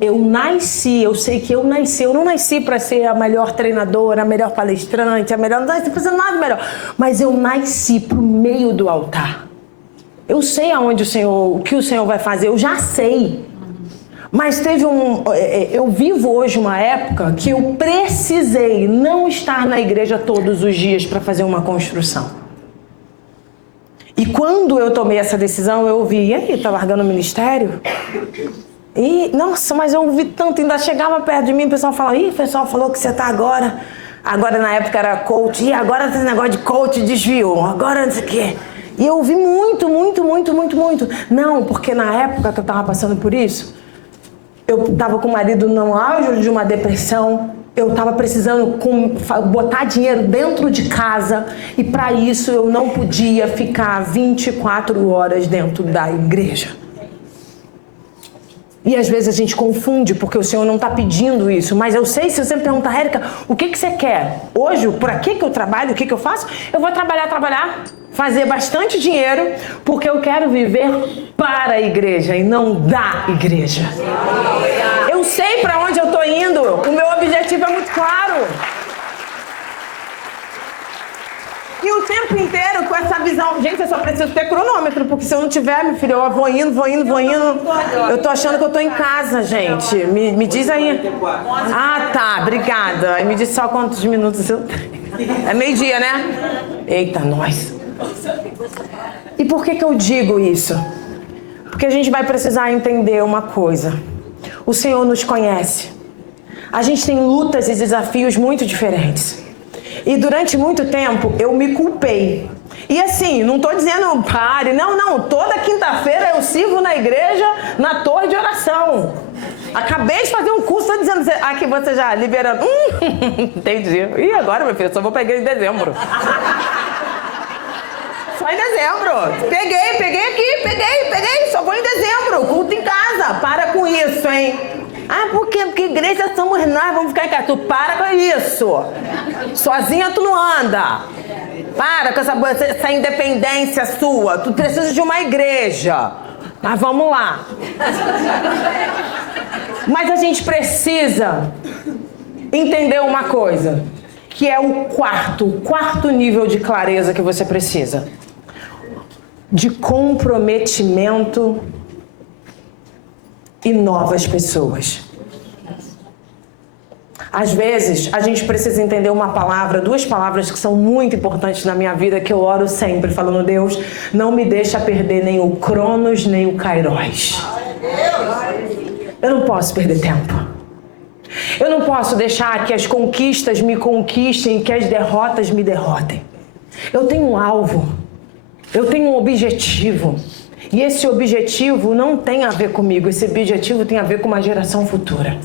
eu nasci, eu sei que eu nasci. Eu não nasci para ser a melhor treinadora, a melhor palestrante, não nasci para ser nada melhor. Mas eu nasci pro meio do altar. Eu sei aonde o que o Senhor vai fazer, eu já sei. Mas eu vivo hoje uma época que eu precisei não estar na igreja todos os dias para fazer uma construção. E quando eu tomei essa decisão, eu ouvi, e aí, tá largando o ministério? E, nossa, mas eu ouvi tanto, ainda chegava perto de mim, o pessoal falava, o pessoal falou que você tá agora na época era coach, e agora esse negócio de coach desviou, agora não sei o quê. E eu ouvi muito. Não, porque na época que eu tava passando por isso, eu tava com o marido no auge de uma depressão, eu tava precisando botar dinheiro dentro de casa e para isso eu não podia ficar 24 horas dentro da igreja. E às vezes a gente confunde porque o Senhor não está pedindo isso, mas eu sei, se você me perguntar, Érica, o que você quer? Hoje, por aqui que eu trabalho, o que eu faço? Eu vou trabalhar, fazer bastante dinheiro, porque eu quero viver para a igreja e não da igreja. Eu sei para onde eu estou indo, o meu objetivo é muito claro. E o tempo inteiro com essa visão. Gente, eu só preciso ter cronômetro, porque se eu não tiver, meu filho, eu vou indo. Eu tô achando que eu tô em casa, gente. Me diz aí. Ah, tá, obrigada. E me diz só quantos minutos eu tenho. É meio-dia, né? Eita, nós. E por que eu digo isso? Porque a gente vai precisar entender uma coisa. O Senhor nos conhece. A gente tem lutas e desafios muito diferentes. E durante muito tempo eu me culpei. E assim, não estou dizendo pare, não. Toda quinta-feira eu sirvo na igreja, na torre de oração. Acabei de fazer um curso, estou dizendo aqui você já liberando. Entendi. E agora, meu filho, só vou pegar em dezembro. Só em dezembro. Peguei aqui, só vou em dezembro. Culto em casa. Para com isso, hein? Ah, por quê? Porque igreja somos nós, vamos ficar em casa. Tu para com isso. Sozinha tu não anda. Para com essa independência sua. Tu precisa de uma igreja. Mas vamos lá. Mas a gente precisa entender uma coisa, que é o quarto nível de clareza que você precisa. De comprometimento e novas pessoas. Às vezes, a gente precisa entender duas palavras que são muito importantes na minha vida, que eu oro sempre, falando, Deus, não me deixa perder nem o Cronos, nem o Kairos. Eu não posso perder tempo. Eu não posso deixar que as conquistas me conquistem e que as derrotas me derrotem. Eu tenho um alvo. Eu tenho um objetivo. E esse objetivo não tem a ver comigo. Esse objetivo tem a ver com uma geração futura.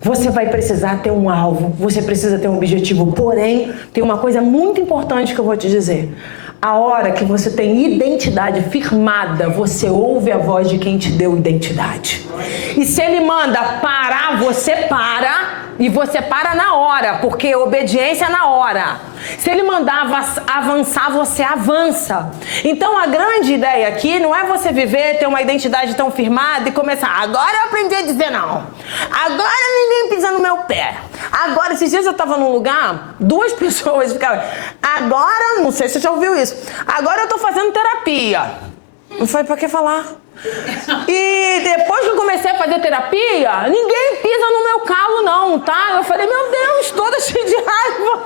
Você vai precisar ter um alvo. Você precisa ter um objetivo. Porém, tem uma coisa muito importante que eu vou te dizer. A hora que você tem identidade firmada, você ouve a voz de quem te deu identidade. E se ele manda parar, você para. E você para na hora, porque obediência é na hora. Se ele mandar avançar, você avança. Então a grande ideia aqui não é você viver, ter uma identidade tão firmada e começar, agora eu aprendi a dizer não. Agora ninguém pisa no meu pé. Agora, esses dias eu tava num lugar, 2 pessoas ficavam, agora, não sei se você já ouviu isso, agora eu tô fazendo terapia. Eu falei, pra que falar? E depois que eu comecei a fazer terapia, ninguém pisa no meu calo não, tá? Eu falei, meu Deus, toda cheia de raiva.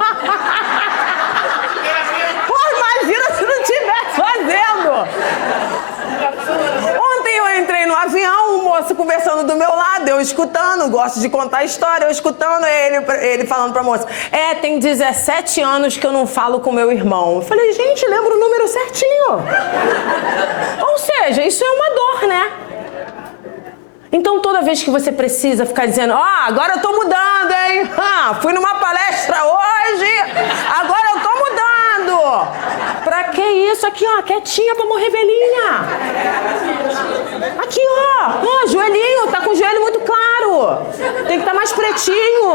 Pô, imagina se não estivesse fazendo. Ontem eu entrei no avião, o moço conversando do meu lado, eu escutando, gosto de contar história, eu escutando ele falando pra moça, tem 17 anos que eu não falo com meu irmão. Eu falei, gente, lembra o número certinho. Ou seja, isso é uma dor, né? Então toda vez que você precisa ficar dizendo, agora eu tô mudando, hein? Fui numa palestra hoje, agora eu tô mudando. Pra que isso? Aqui, quietinha pra morrer velhinha. Aqui, joelhinho, tá com o joelho muito claro. Tem que estar mais pretinho.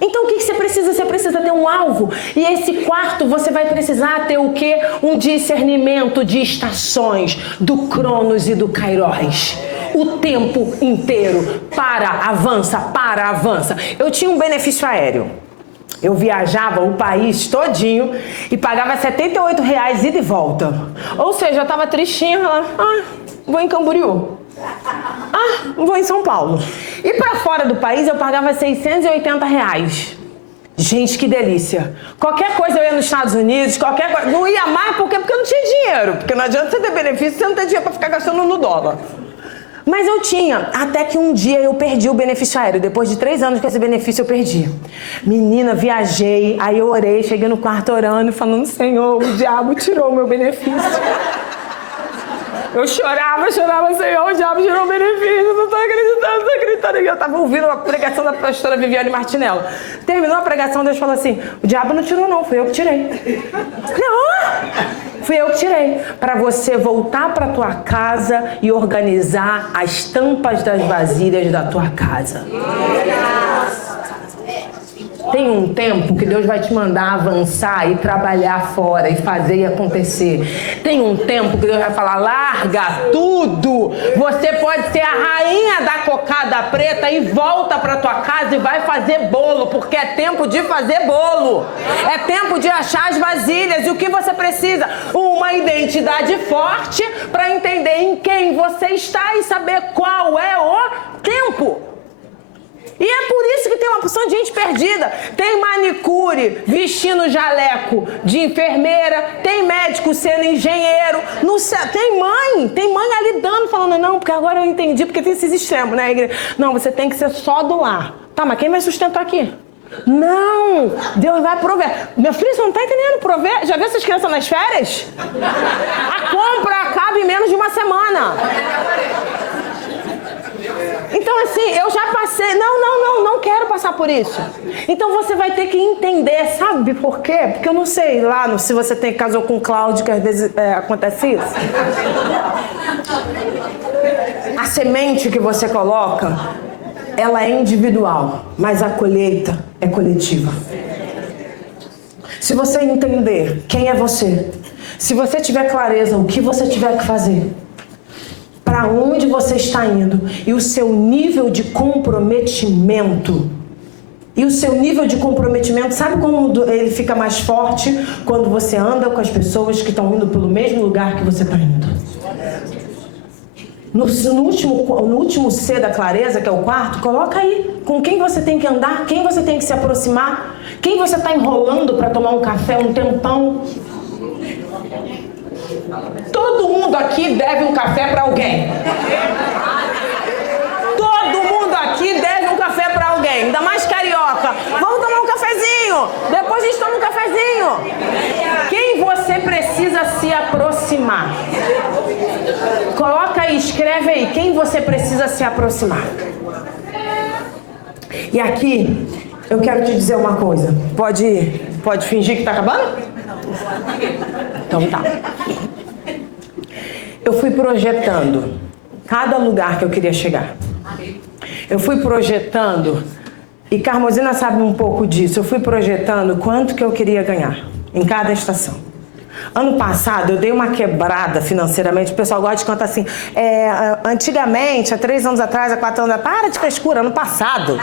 Então o que você precisa? você precisa ter um alvo. E esse quarto você vai precisar ter o quê? Um discernimento de estações, do Cronos e do Kairos. O tempo inteiro. Para, avança. Eu tinha um benefício aéreo. Eu viajava o país todinho e pagava R$78 ida e volta. Ou seja, eu tava tristinha, vou em Camboriú. Vou em São Paulo. E pra fora do país eu pagava R$680. Gente, que delícia. Qualquer coisa eu ia nos Estados Unidos, qualquer coisa. Não ia mais porque eu não tinha dinheiro. Porque não adianta você ter benefício, você não tem dinheiro pra ficar gastando no dólar. Mas eu tinha, até que um dia eu perdi o benefício aéreo. Depois de 3 anos com esse benefício eu perdi. Menina, viajei, aí eu orei, cheguei no quarto orando, falando, Senhor, o diabo tirou o meu benefício. Eu chorava, Senhor, o diabo tirou o benefício, não tô acreditando. E eu tava ouvindo a pregação da pastora Viviane Martinello. Terminou a pregação, Deus falou assim, o diabo não tirou não, fui eu que tirei. Fui eu que tirei. Para você voltar para tua casa e organizar as tampas das vasilhas da tua casa. Tem um tempo que Deus vai te mandar avançar e trabalhar fora e fazer e acontecer. Tem um tempo que Deus vai falar, larga tudo. Você pode ser a rainha da cocada preta e volta para tua casa e vai fazer bolo, porque é tempo de fazer bolo. É tempo de achar as vasilhas. E o que você precisa? Uma identidade forte para entender em quem você está e saber qual é o tempo. E é por isso que tem uma porção de gente perdida. Tem manicure vestindo jaleco de enfermeira, tem médico sendo engenheiro, tem mãe ali dando, falando, não, porque agora eu entendi, porque tem esses extremos, né, igreja? Não, você tem que ser só do lar. Tá, mas quem vai sustentar aqui? Não, Deus vai prover. Meu filho, você não tá entendendo prover? Já viu essas crianças nas férias? A compra acaba em menos de uma semana. Então assim, eu já passei, não quero passar por isso. Então você vai ter que entender, sabe por quê? Porque eu não sei lá se você casou com o Cláudio, que às vezes acontece isso. A semente que você coloca, ela é individual, mas a colheita é coletiva. Se você entender quem é você, se você tiver clareza o que você tiver que fazer, para onde você está indo e o seu nível de comprometimento. E o seu nível de comprometimento, sabe como ele fica mais forte? Quando você anda com as pessoas que estão indo pelo mesmo lugar que você está indo. No último C da clareza, que é o quarto, coloca aí com quem você tem que andar, quem você tem que se aproximar, quem você está enrolando para tomar um café um tempão. Todo mundo aqui deve um café para alguém. Todo mundo aqui deve um café para alguém. Ainda mais carioca. Vamos tomar um cafezinho. Depois a gente toma um cafezinho. Quem você precisa se aproximar? Coloca aí, escreve aí. Quem você precisa se aproximar? E aqui, eu quero te dizer uma coisa. Pode fingir que tá acabando? Então tá. Eu fui projetando cada lugar que eu queria chegar. Eu fui projetando, e Carmozina sabe um pouco disso, eu fui projetando quanto que eu queria ganhar em cada estação. Ano passado eu dei uma quebrada financeiramente, o pessoal gosta de contar assim, antigamente, há 3 anos atrás, há 4 anos atrás, para de frescura, ano passado.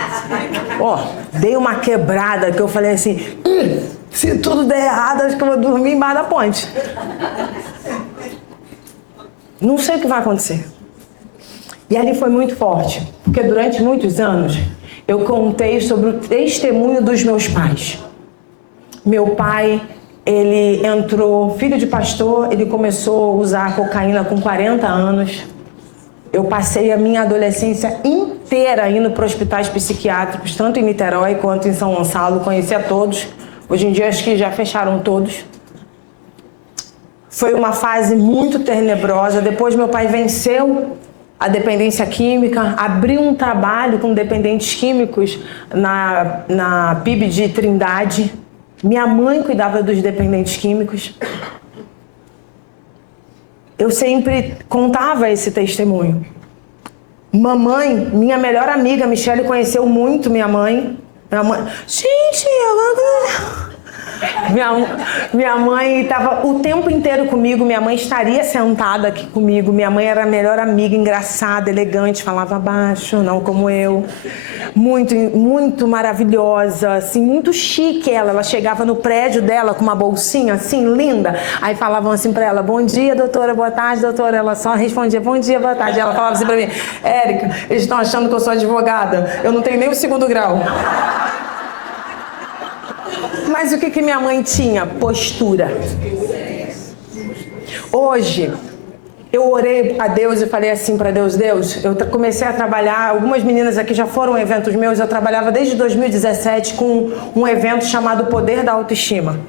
Dei uma quebrada que eu falei assim, se tudo der errado, acho que eu vou dormir embaixo da ponte. Não sei o que vai acontecer. E ali foi muito forte, porque durante muitos anos eu contei sobre o testemunho dos meus pais. Meu pai, ele entrou, filho de pastor, ele começou a usar cocaína com 40 anos. Eu passei a minha adolescência inteira indo para hospitais psiquiátricos, tanto em Niterói quanto em São Gonçalo, conhecia todos. Hoje em dia acho que já fecharam todos. Foi uma fase muito tenebrosa. Depois meu pai venceu a dependência química, abriu um trabalho com dependentes químicos na PIB de Trindade. Minha mãe cuidava dos dependentes químicos. Eu sempre contava esse testemunho. Mamãe, minha melhor amiga, Michele, conheceu muito minha mãe Minha mãe... Gente, minha mãe estava o tempo inteiro comigo, minha mãe estaria sentada aqui comigo. Minha mãe era a melhor amiga, engraçada, elegante, falava baixo, não como eu. Muito, muito maravilhosa, assim, muito chique ela. Ela chegava no prédio dela com uma bolsinha assim, linda. Aí falavam assim pra ela, bom dia, doutora, boa tarde, doutora. Ela só respondia, bom dia, boa tarde. Ela falava assim pra mim, Érica, eles estão achando que eu sou advogada. Eu não tenho nem o 2º grau. Mas o que minha mãe tinha? Postura. Hoje, eu orei a Deus e falei assim para Deus, eu comecei a trabalhar, algumas meninas aqui já foram eventos meus, eu trabalhava desde 2017 com um evento chamado Poder da Autoestima.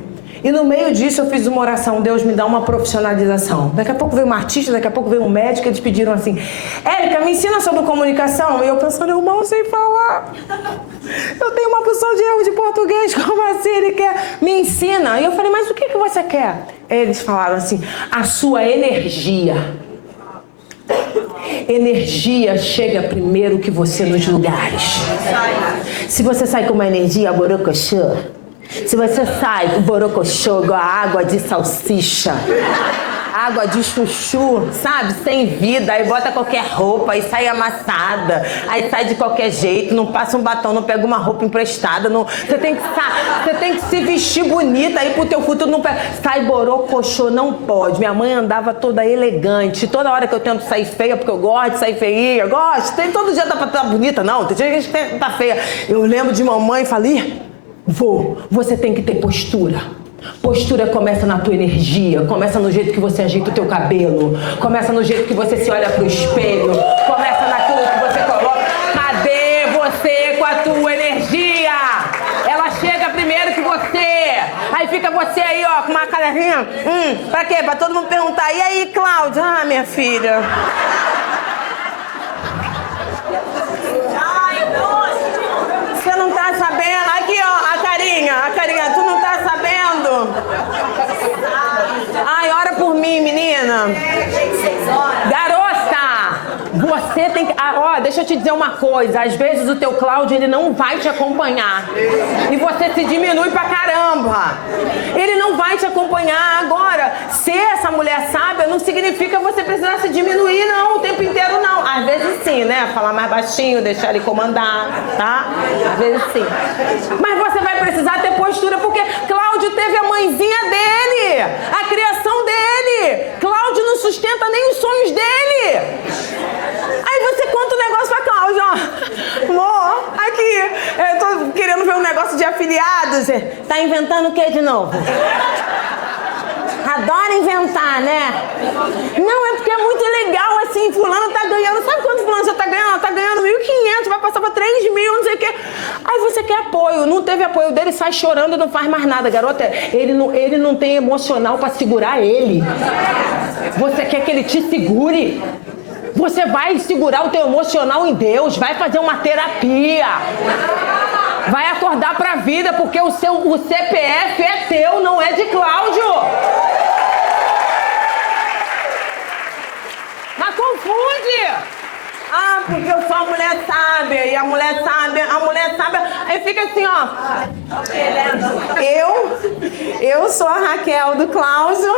E no meio disso eu fiz uma oração, Deus me dá uma profissionalização. Daqui a pouco veio uma artista, daqui a pouco veio um médico, eles pediram assim, Érica, me ensina sobre comunicação. E eu pensando, eu mal sei falar. Eu tenho uma porção de erro de português, como assim? Ele quer, me ensina. E eu falei, mas o que você quer? Eles falaram assim, a sua energia. Energia chega primeiro que você nos lugares. Se você sai com uma energia borocochô, se você sai com borocochô igual a água de salsicha, água de chuchu, sabe? Sem vida, aí bota qualquer roupa, aí sai amassada, aí sai de qualquer jeito, não passa um batom, não pega uma roupa emprestada, não... você tem que se vestir bonita, aí pro teu futuro não pega... Sai borocochô, não pode. Minha mãe andava toda elegante, toda hora que eu tento sair feia, porque eu gosto de sair feia, eu gosto, tem todo dia dá pra estar bonita, não, tem dia que a gente tá feia. Eu lembro de mamãe e falei, você tem que ter postura. Postura começa na tua energia, começa no jeito que você ajeita o teu cabelo, começa no jeito que você se olha pro espelho, começa naquilo que você coloca. Cadê você com a tua energia? Ela chega primeiro que você. Aí fica você aí, ó, com uma carinha. Pra quê? Pra todo mundo perguntar, e aí, Cláudia? Ah, minha filha. Você não tá sabendo? Aqui, ó, a carinha, tu não tá sabendo? Ai, ora por mim, menina. Garota, você tem que... ó, deixa eu te dizer uma coisa. Às vezes o teu Cláudio, ele não vai te acompanhar. E você se diminui pra caramba. Ele não vai te acompanhar. Agora, ser essa mulher sábia não significa você precisar se diminuir, não, o tempo inteiro, não. Às vezes sim, né? Falar mais baixinho, deixar ele comandar, tá? Às vezes sim. Mas você vai precisar ter postura, porque Cláudio teve a mãezinha dele, a criação dele. Cláudio não sustenta nem os sonhos dele. Aí você conta um negócio pra Cláudio, ó. Amor, aqui, eu tô querendo ver um negócio de afiliados. Tá inventando o que de novo? Adora inventar, né? Não, é porque é muito legal, assim, fulano tá ganhando, sabe quanto fulano já tá ganhando? Tá ganhando 1.500, vai passar pra 3.000, não sei o quê. Aí você quer apoio, não teve apoio dele, sai chorando e não faz mais nada. Garota, ele não tem emocional pra segurar ele. Você quer que ele te segure? Você vai segurar o teu emocional em Deus, vai fazer uma terapia. Vai acordar pra vida, porque o CPF é teu, não é de Cláudio. Mas confunde. Ah, porque eu sou a mulher sábia, e a mulher sábia, aí fica assim, ó. Eu sou a Raquel do Cláudio.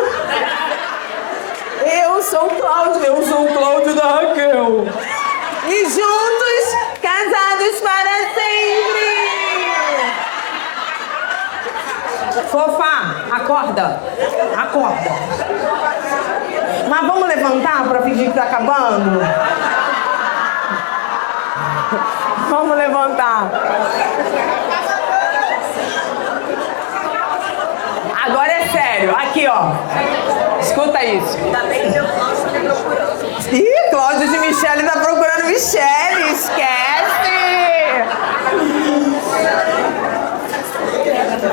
Eu sou o Cláudio da Raquel. E juntos, casados para sempre. Fofa, acorda. Mas vamos levantar pra fingir que tá acabando? Vamos levantar. Agora é sério. Aqui, ó. Escuta isso. Ih, Cláudio de Michele tá procurando Michele. Esquece.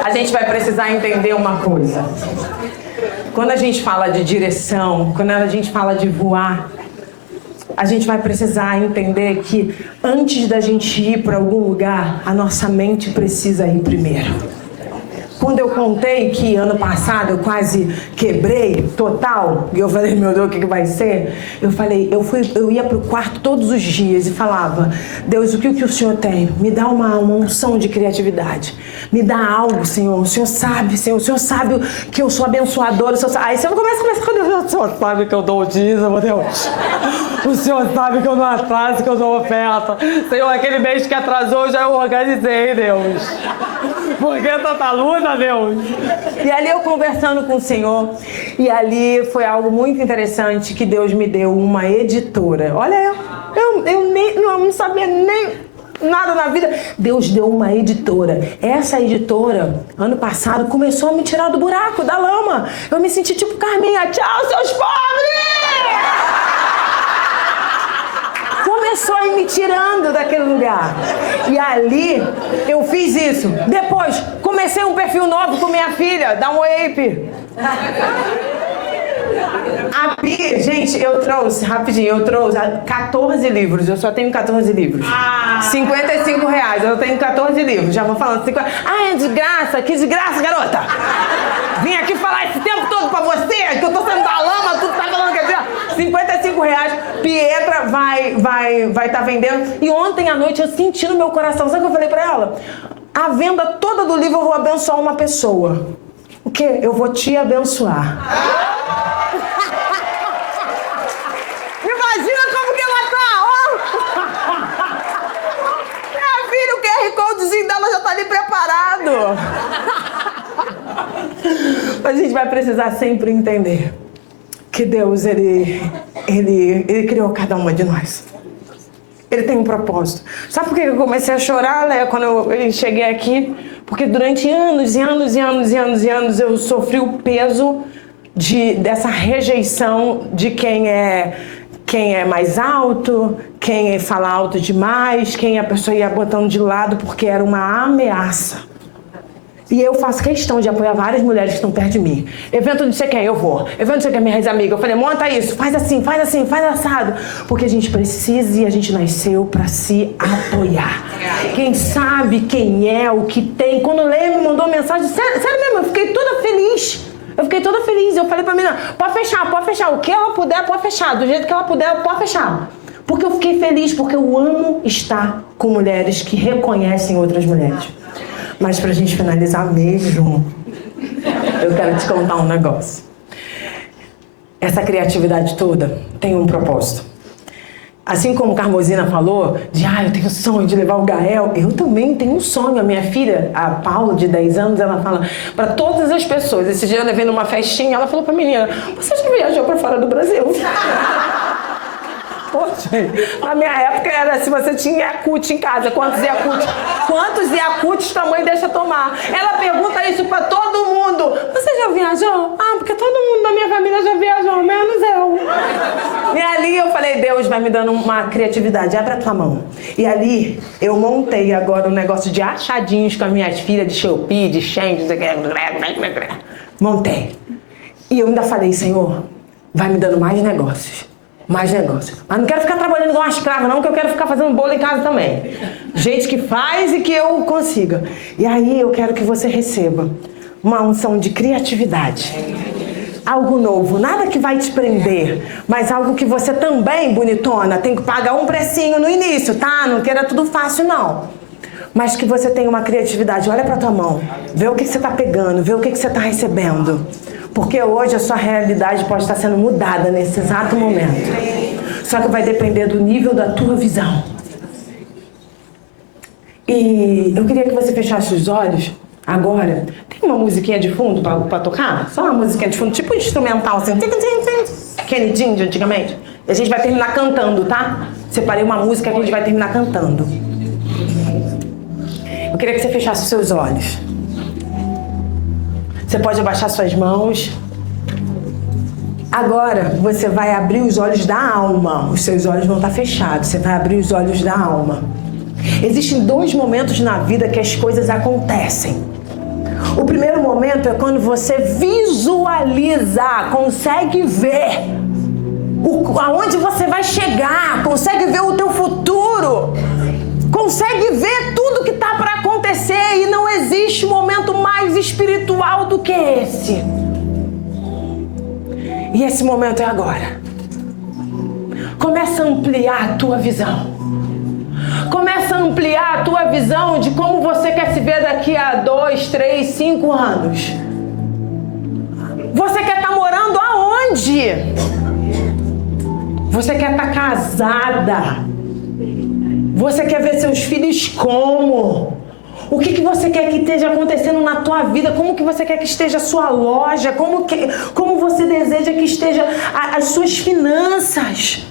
A gente vai precisar entender uma coisa. Quando a gente fala de direção, quando a gente fala de voar, a gente vai precisar entender que antes da gente ir para algum lugar, a nossa mente precisa ir primeiro. quando eu contei que ano passado eu quase quebrei total, e eu falei, meu Deus, o que vai ser? Eu falei, eu ia pro quarto todos os dias e falava, Deus, o que o Senhor tem? Me dá uma unção de criatividade. Me dá algo, Senhor. O Senhor sabe, Senhor. O Senhor sabe que eu sou abençoadora. O Senhor sabe. Aí você começa com Deus. O Senhor sabe que eu dou o dízimo, Deus. O Senhor sabe que eu não atraso, que eu dou oferta. Senhor, aquele mês que atrasou, já eu organizei, Deus. Por que tanta luta, Deus? E ali eu conversando com o Senhor, e ali foi algo muito interessante que Deus me deu uma editora. Olha, eu não sabia nem nada na vida. Deus deu uma editora. Essa editora, ano passado, começou a me tirar do buraco, da lama. Eu me senti tipo Carminha, tchau, seus pobres! Começou a ir me tirando daquele lugar. E ali, eu fiz isso. Depois, comecei um perfil novo com minha filha. Dá um oi, Pi. A Pi, gente, eu trouxe 14 livros. Eu só tenho 14 livros. R$55. Eu tenho 14 livros. Já vou falando. Ah, é desgraça. Que desgraça, garota. Vim aqui falar esse tempo todo pra você, que eu tô saindo da lama, tu tá falando que é R$55. Pietra vai tá vendendo. E ontem à noite eu senti no meu coração, sabe o que eu falei pra ela? A venda toda do livro eu vou abençoar uma pessoa. O quê? Eu vou te abençoar. Imagina como que ela tá, ó! Minha filha, o QR Codezinho dela já tá ali preparado. Mas a gente vai precisar sempre entender que Deus, ele criou cada uma de nós. Ele tem um propósito. Sabe por que eu comecei a chorar, Léa, quando eu cheguei aqui? Porque durante anos eu sofri o peso dessa rejeição de quem é mais alto, quem fala alto demais, quem a pessoa ia botando de lado porque era uma ameaça. E eu faço questão de apoiar várias mulheres que estão perto de mim. Evento de não sei quem, eu vou. Evento de não sei quem, minhas amigas. Eu falei, monta isso, faz assim, faz assado. Porque a gente precisa e a gente nasceu para se apoiar. Quem sabe quem é, o que tem. Quando o Leia me mandou mensagem, sério mesmo, eu fiquei toda feliz. Eu falei pra menina, pode fechar. O que ela puder, pode fechar. Do jeito que ela puder, pode fechar. Porque eu fiquei feliz, porque eu amo estar com mulheres que reconhecem outras mulheres. Mas pra gente finalizar mesmo, eu quero te contar um negócio. Essa criatividade toda tem um propósito. Assim como Carmozina falou, eu tenho sonho de levar o Gael, eu também tenho um sonho. A minha filha, a Paula, de 10 anos, ela fala pra todas as pessoas. Esse dia eu levei numa festinha, ela falou pra menina, você já viajou pra fora do Brasil? Poxa, na minha época era se você tinha Yakult em casa, quantos Yakults tua mãe deixa tomar? Ela pergunta isso pra todo mundo. Você já viajou? Porque todo mundo da minha família já viajou, menos eu. E ali eu falei, Deus vai me dando uma criatividade, abre a tua mão. E ali eu montei agora um negócio de achadinhos com as minhas filhas, de Shopee, de Shein, montei. E eu ainda falei, Senhor, vai me dando mais negócios. Mas não quero ficar trabalhando igual uma escrava, não, que eu quero ficar fazendo bolo em casa também. Gente que faz e que eu consiga. E aí eu quero que você receba uma unção de criatividade. Algo novo, nada que vai te prender, mas algo que você também, bonitona, tem que pagar um precinho no início, tá? Não queira tudo fácil, não. Mas que você tenha uma criatividade. Olha pra tua mão, vê o que você tá pegando, vê o que você tá recebendo. Porque hoje a sua realidade pode estar sendo mudada nesse exato momento. Só que vai depender do nível da tua visão. E eu queria que você fechasse os olhos agora. Tem uma musiquinha de fundo pra tocar? Só uma musiquinha de fundo, tipo um instrumental assim. Kennedy de antigamente. E a gente vai terminar cantando, tá? Separei uma música que a gente vai terminar cantando. Eu queria que você fechasse os seus olhos. Você pode abaixar suas mãos. Agora você vai abrir os olhos da alma. Os seus olhos vão estar fechados. Você vai abrir os olhos da alma. Existem 2 momentos na vida que as coisas acontecem. O primeiro momento é quando você visualiza, consegue ver aonde você vai chegar, consegue ver o teu futuro, consegue ver tudo que está para acontecer. E não existe momento mais espiritual que é esse? E esse momento é agora. Começa a ampliar a tua visão. Começa a ampliar a tua visão de como você quer se ver daqui a 2, 3, 5 anos. Você quer estar morando aonde? Você quer estar casada? Você quer ver seus filhos como? O que você quer que esteja acontecendo na tua vida? Como que você quer que esteja a sua loja? Como você deseja que esteja as suas finanças?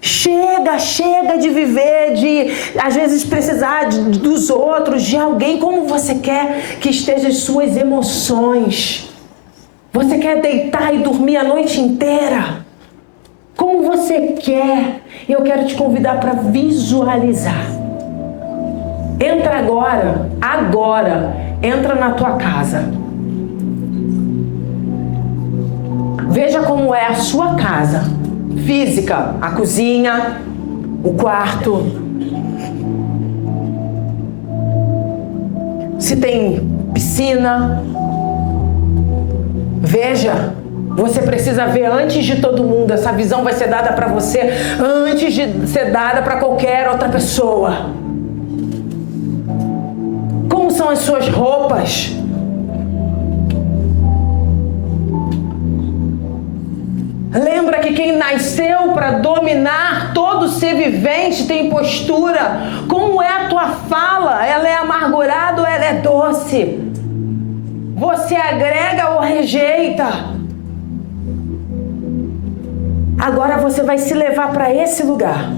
Chega de viver, de às vezes precisar dos outros, de alguém. Como você quer que estejam as suas emoções? Você quer deitar e dormir a noite inteira? Como você quer? Eu quero te convidar para visualizar. Entra agora, entra na tua casa. Veja como é a sua casa física, a cozinha, o quarto. Se tem piscina. Veja, você precisa ver antes de todo mundo. Essa visão vai ser dada para você antes de ser dada para qualquer outra pessoa. Como são as suas roupas? Lembra que quem nasceu para dominar todo ser vivente tem postura. Como é a tua fala? Ela é amargurada ou ela é doce? Você agrega ou rejeita? Agora você vai se levar para esse lugar.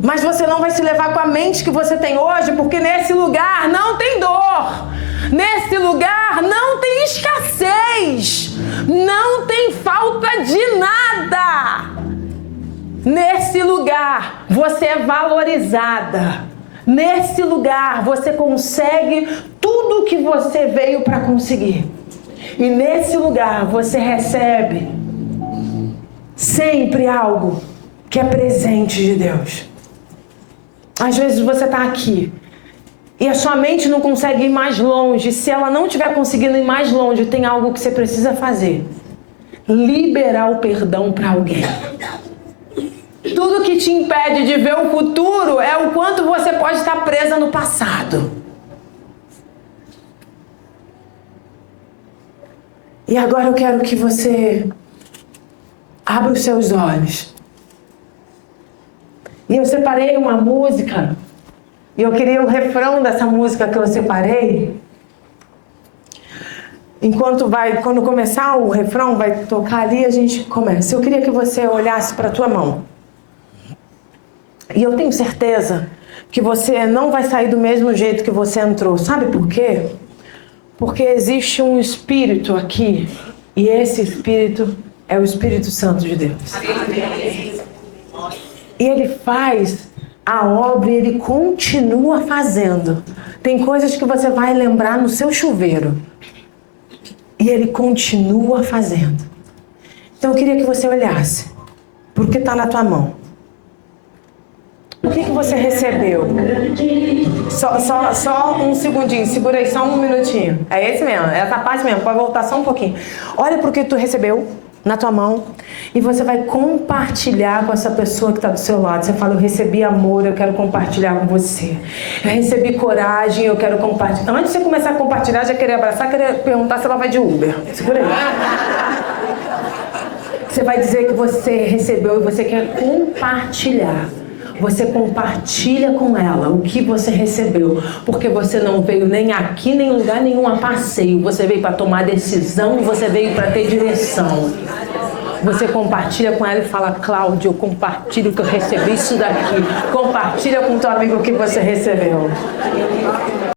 Mas você não vai se levar com a mente que você tem hoje, porque nesse lugar não tem dor. Nesse lugar não tem escassez. Não tem falta de nada. Nesse lugar você é valorizada. Nesse lugar você consegue tudo o que você veio para conseguir. E nesse lugar você recebe sempre algo que é presente de Deus. Às vezes você está aqui e a sua mente não consegue ir mais longe. Se ela não estiver conseguindo ir mais longe, tem algo que você precisa fazer. Liberar o perdão para alguém. Tudo que te impede de ver o futuro é o quanto você pode estar presa no passado. E agora eu quero que você abra os seus olhos. E eu separei uma música. E eu queria o refrão dessa música que eu separei. Quando começar o refrão, vai tocar ali, a gente começa. Eu queria que você olhasse para a tua mão. E eu tenho certeza que você não vai sair do mesmo jeito que você entrou. Sabe por quê? Porque existe um espírito aqui. E esse espírito é o Espírito Santo de Deus. E ele faz a obra e ele continua fazendo. Tem coisas que você vai lembrar no seu chuveiro. E ele continua fazendo. Então eu queria que você olhasse. Porque está na tua mão. O que você recebeu? Só um segundinho, segura aí, só um minutinho. É esse mesmo, é essa parte mesmo, pode voltar só um pouquinho. Olha pro que tu recebeu na tua mão e você vai compartilhar com essa pessoa que está do seu lado. Você fala, eu recebi amor, eu quero compartilhar com você. Eu recebi coragem, eu quero compartilhar. Antes de você começar a compartilhar, já querer abraçar, querer perguntar se ela vai de Uber. Segura aí. Você vai dizer que você recebeu e você quer compartilhar. Você compartilha com ela o que você recebeu, porque você não veio nem aqui, nem em lugar nenhum a passeio. Você veio para tomar decisão, você veio para ter direção. Você compartilha com ela e fala, Cláudia, eu compartilho que eu recebi isso daqui. Compartilha com teu amigo o que você recebeu.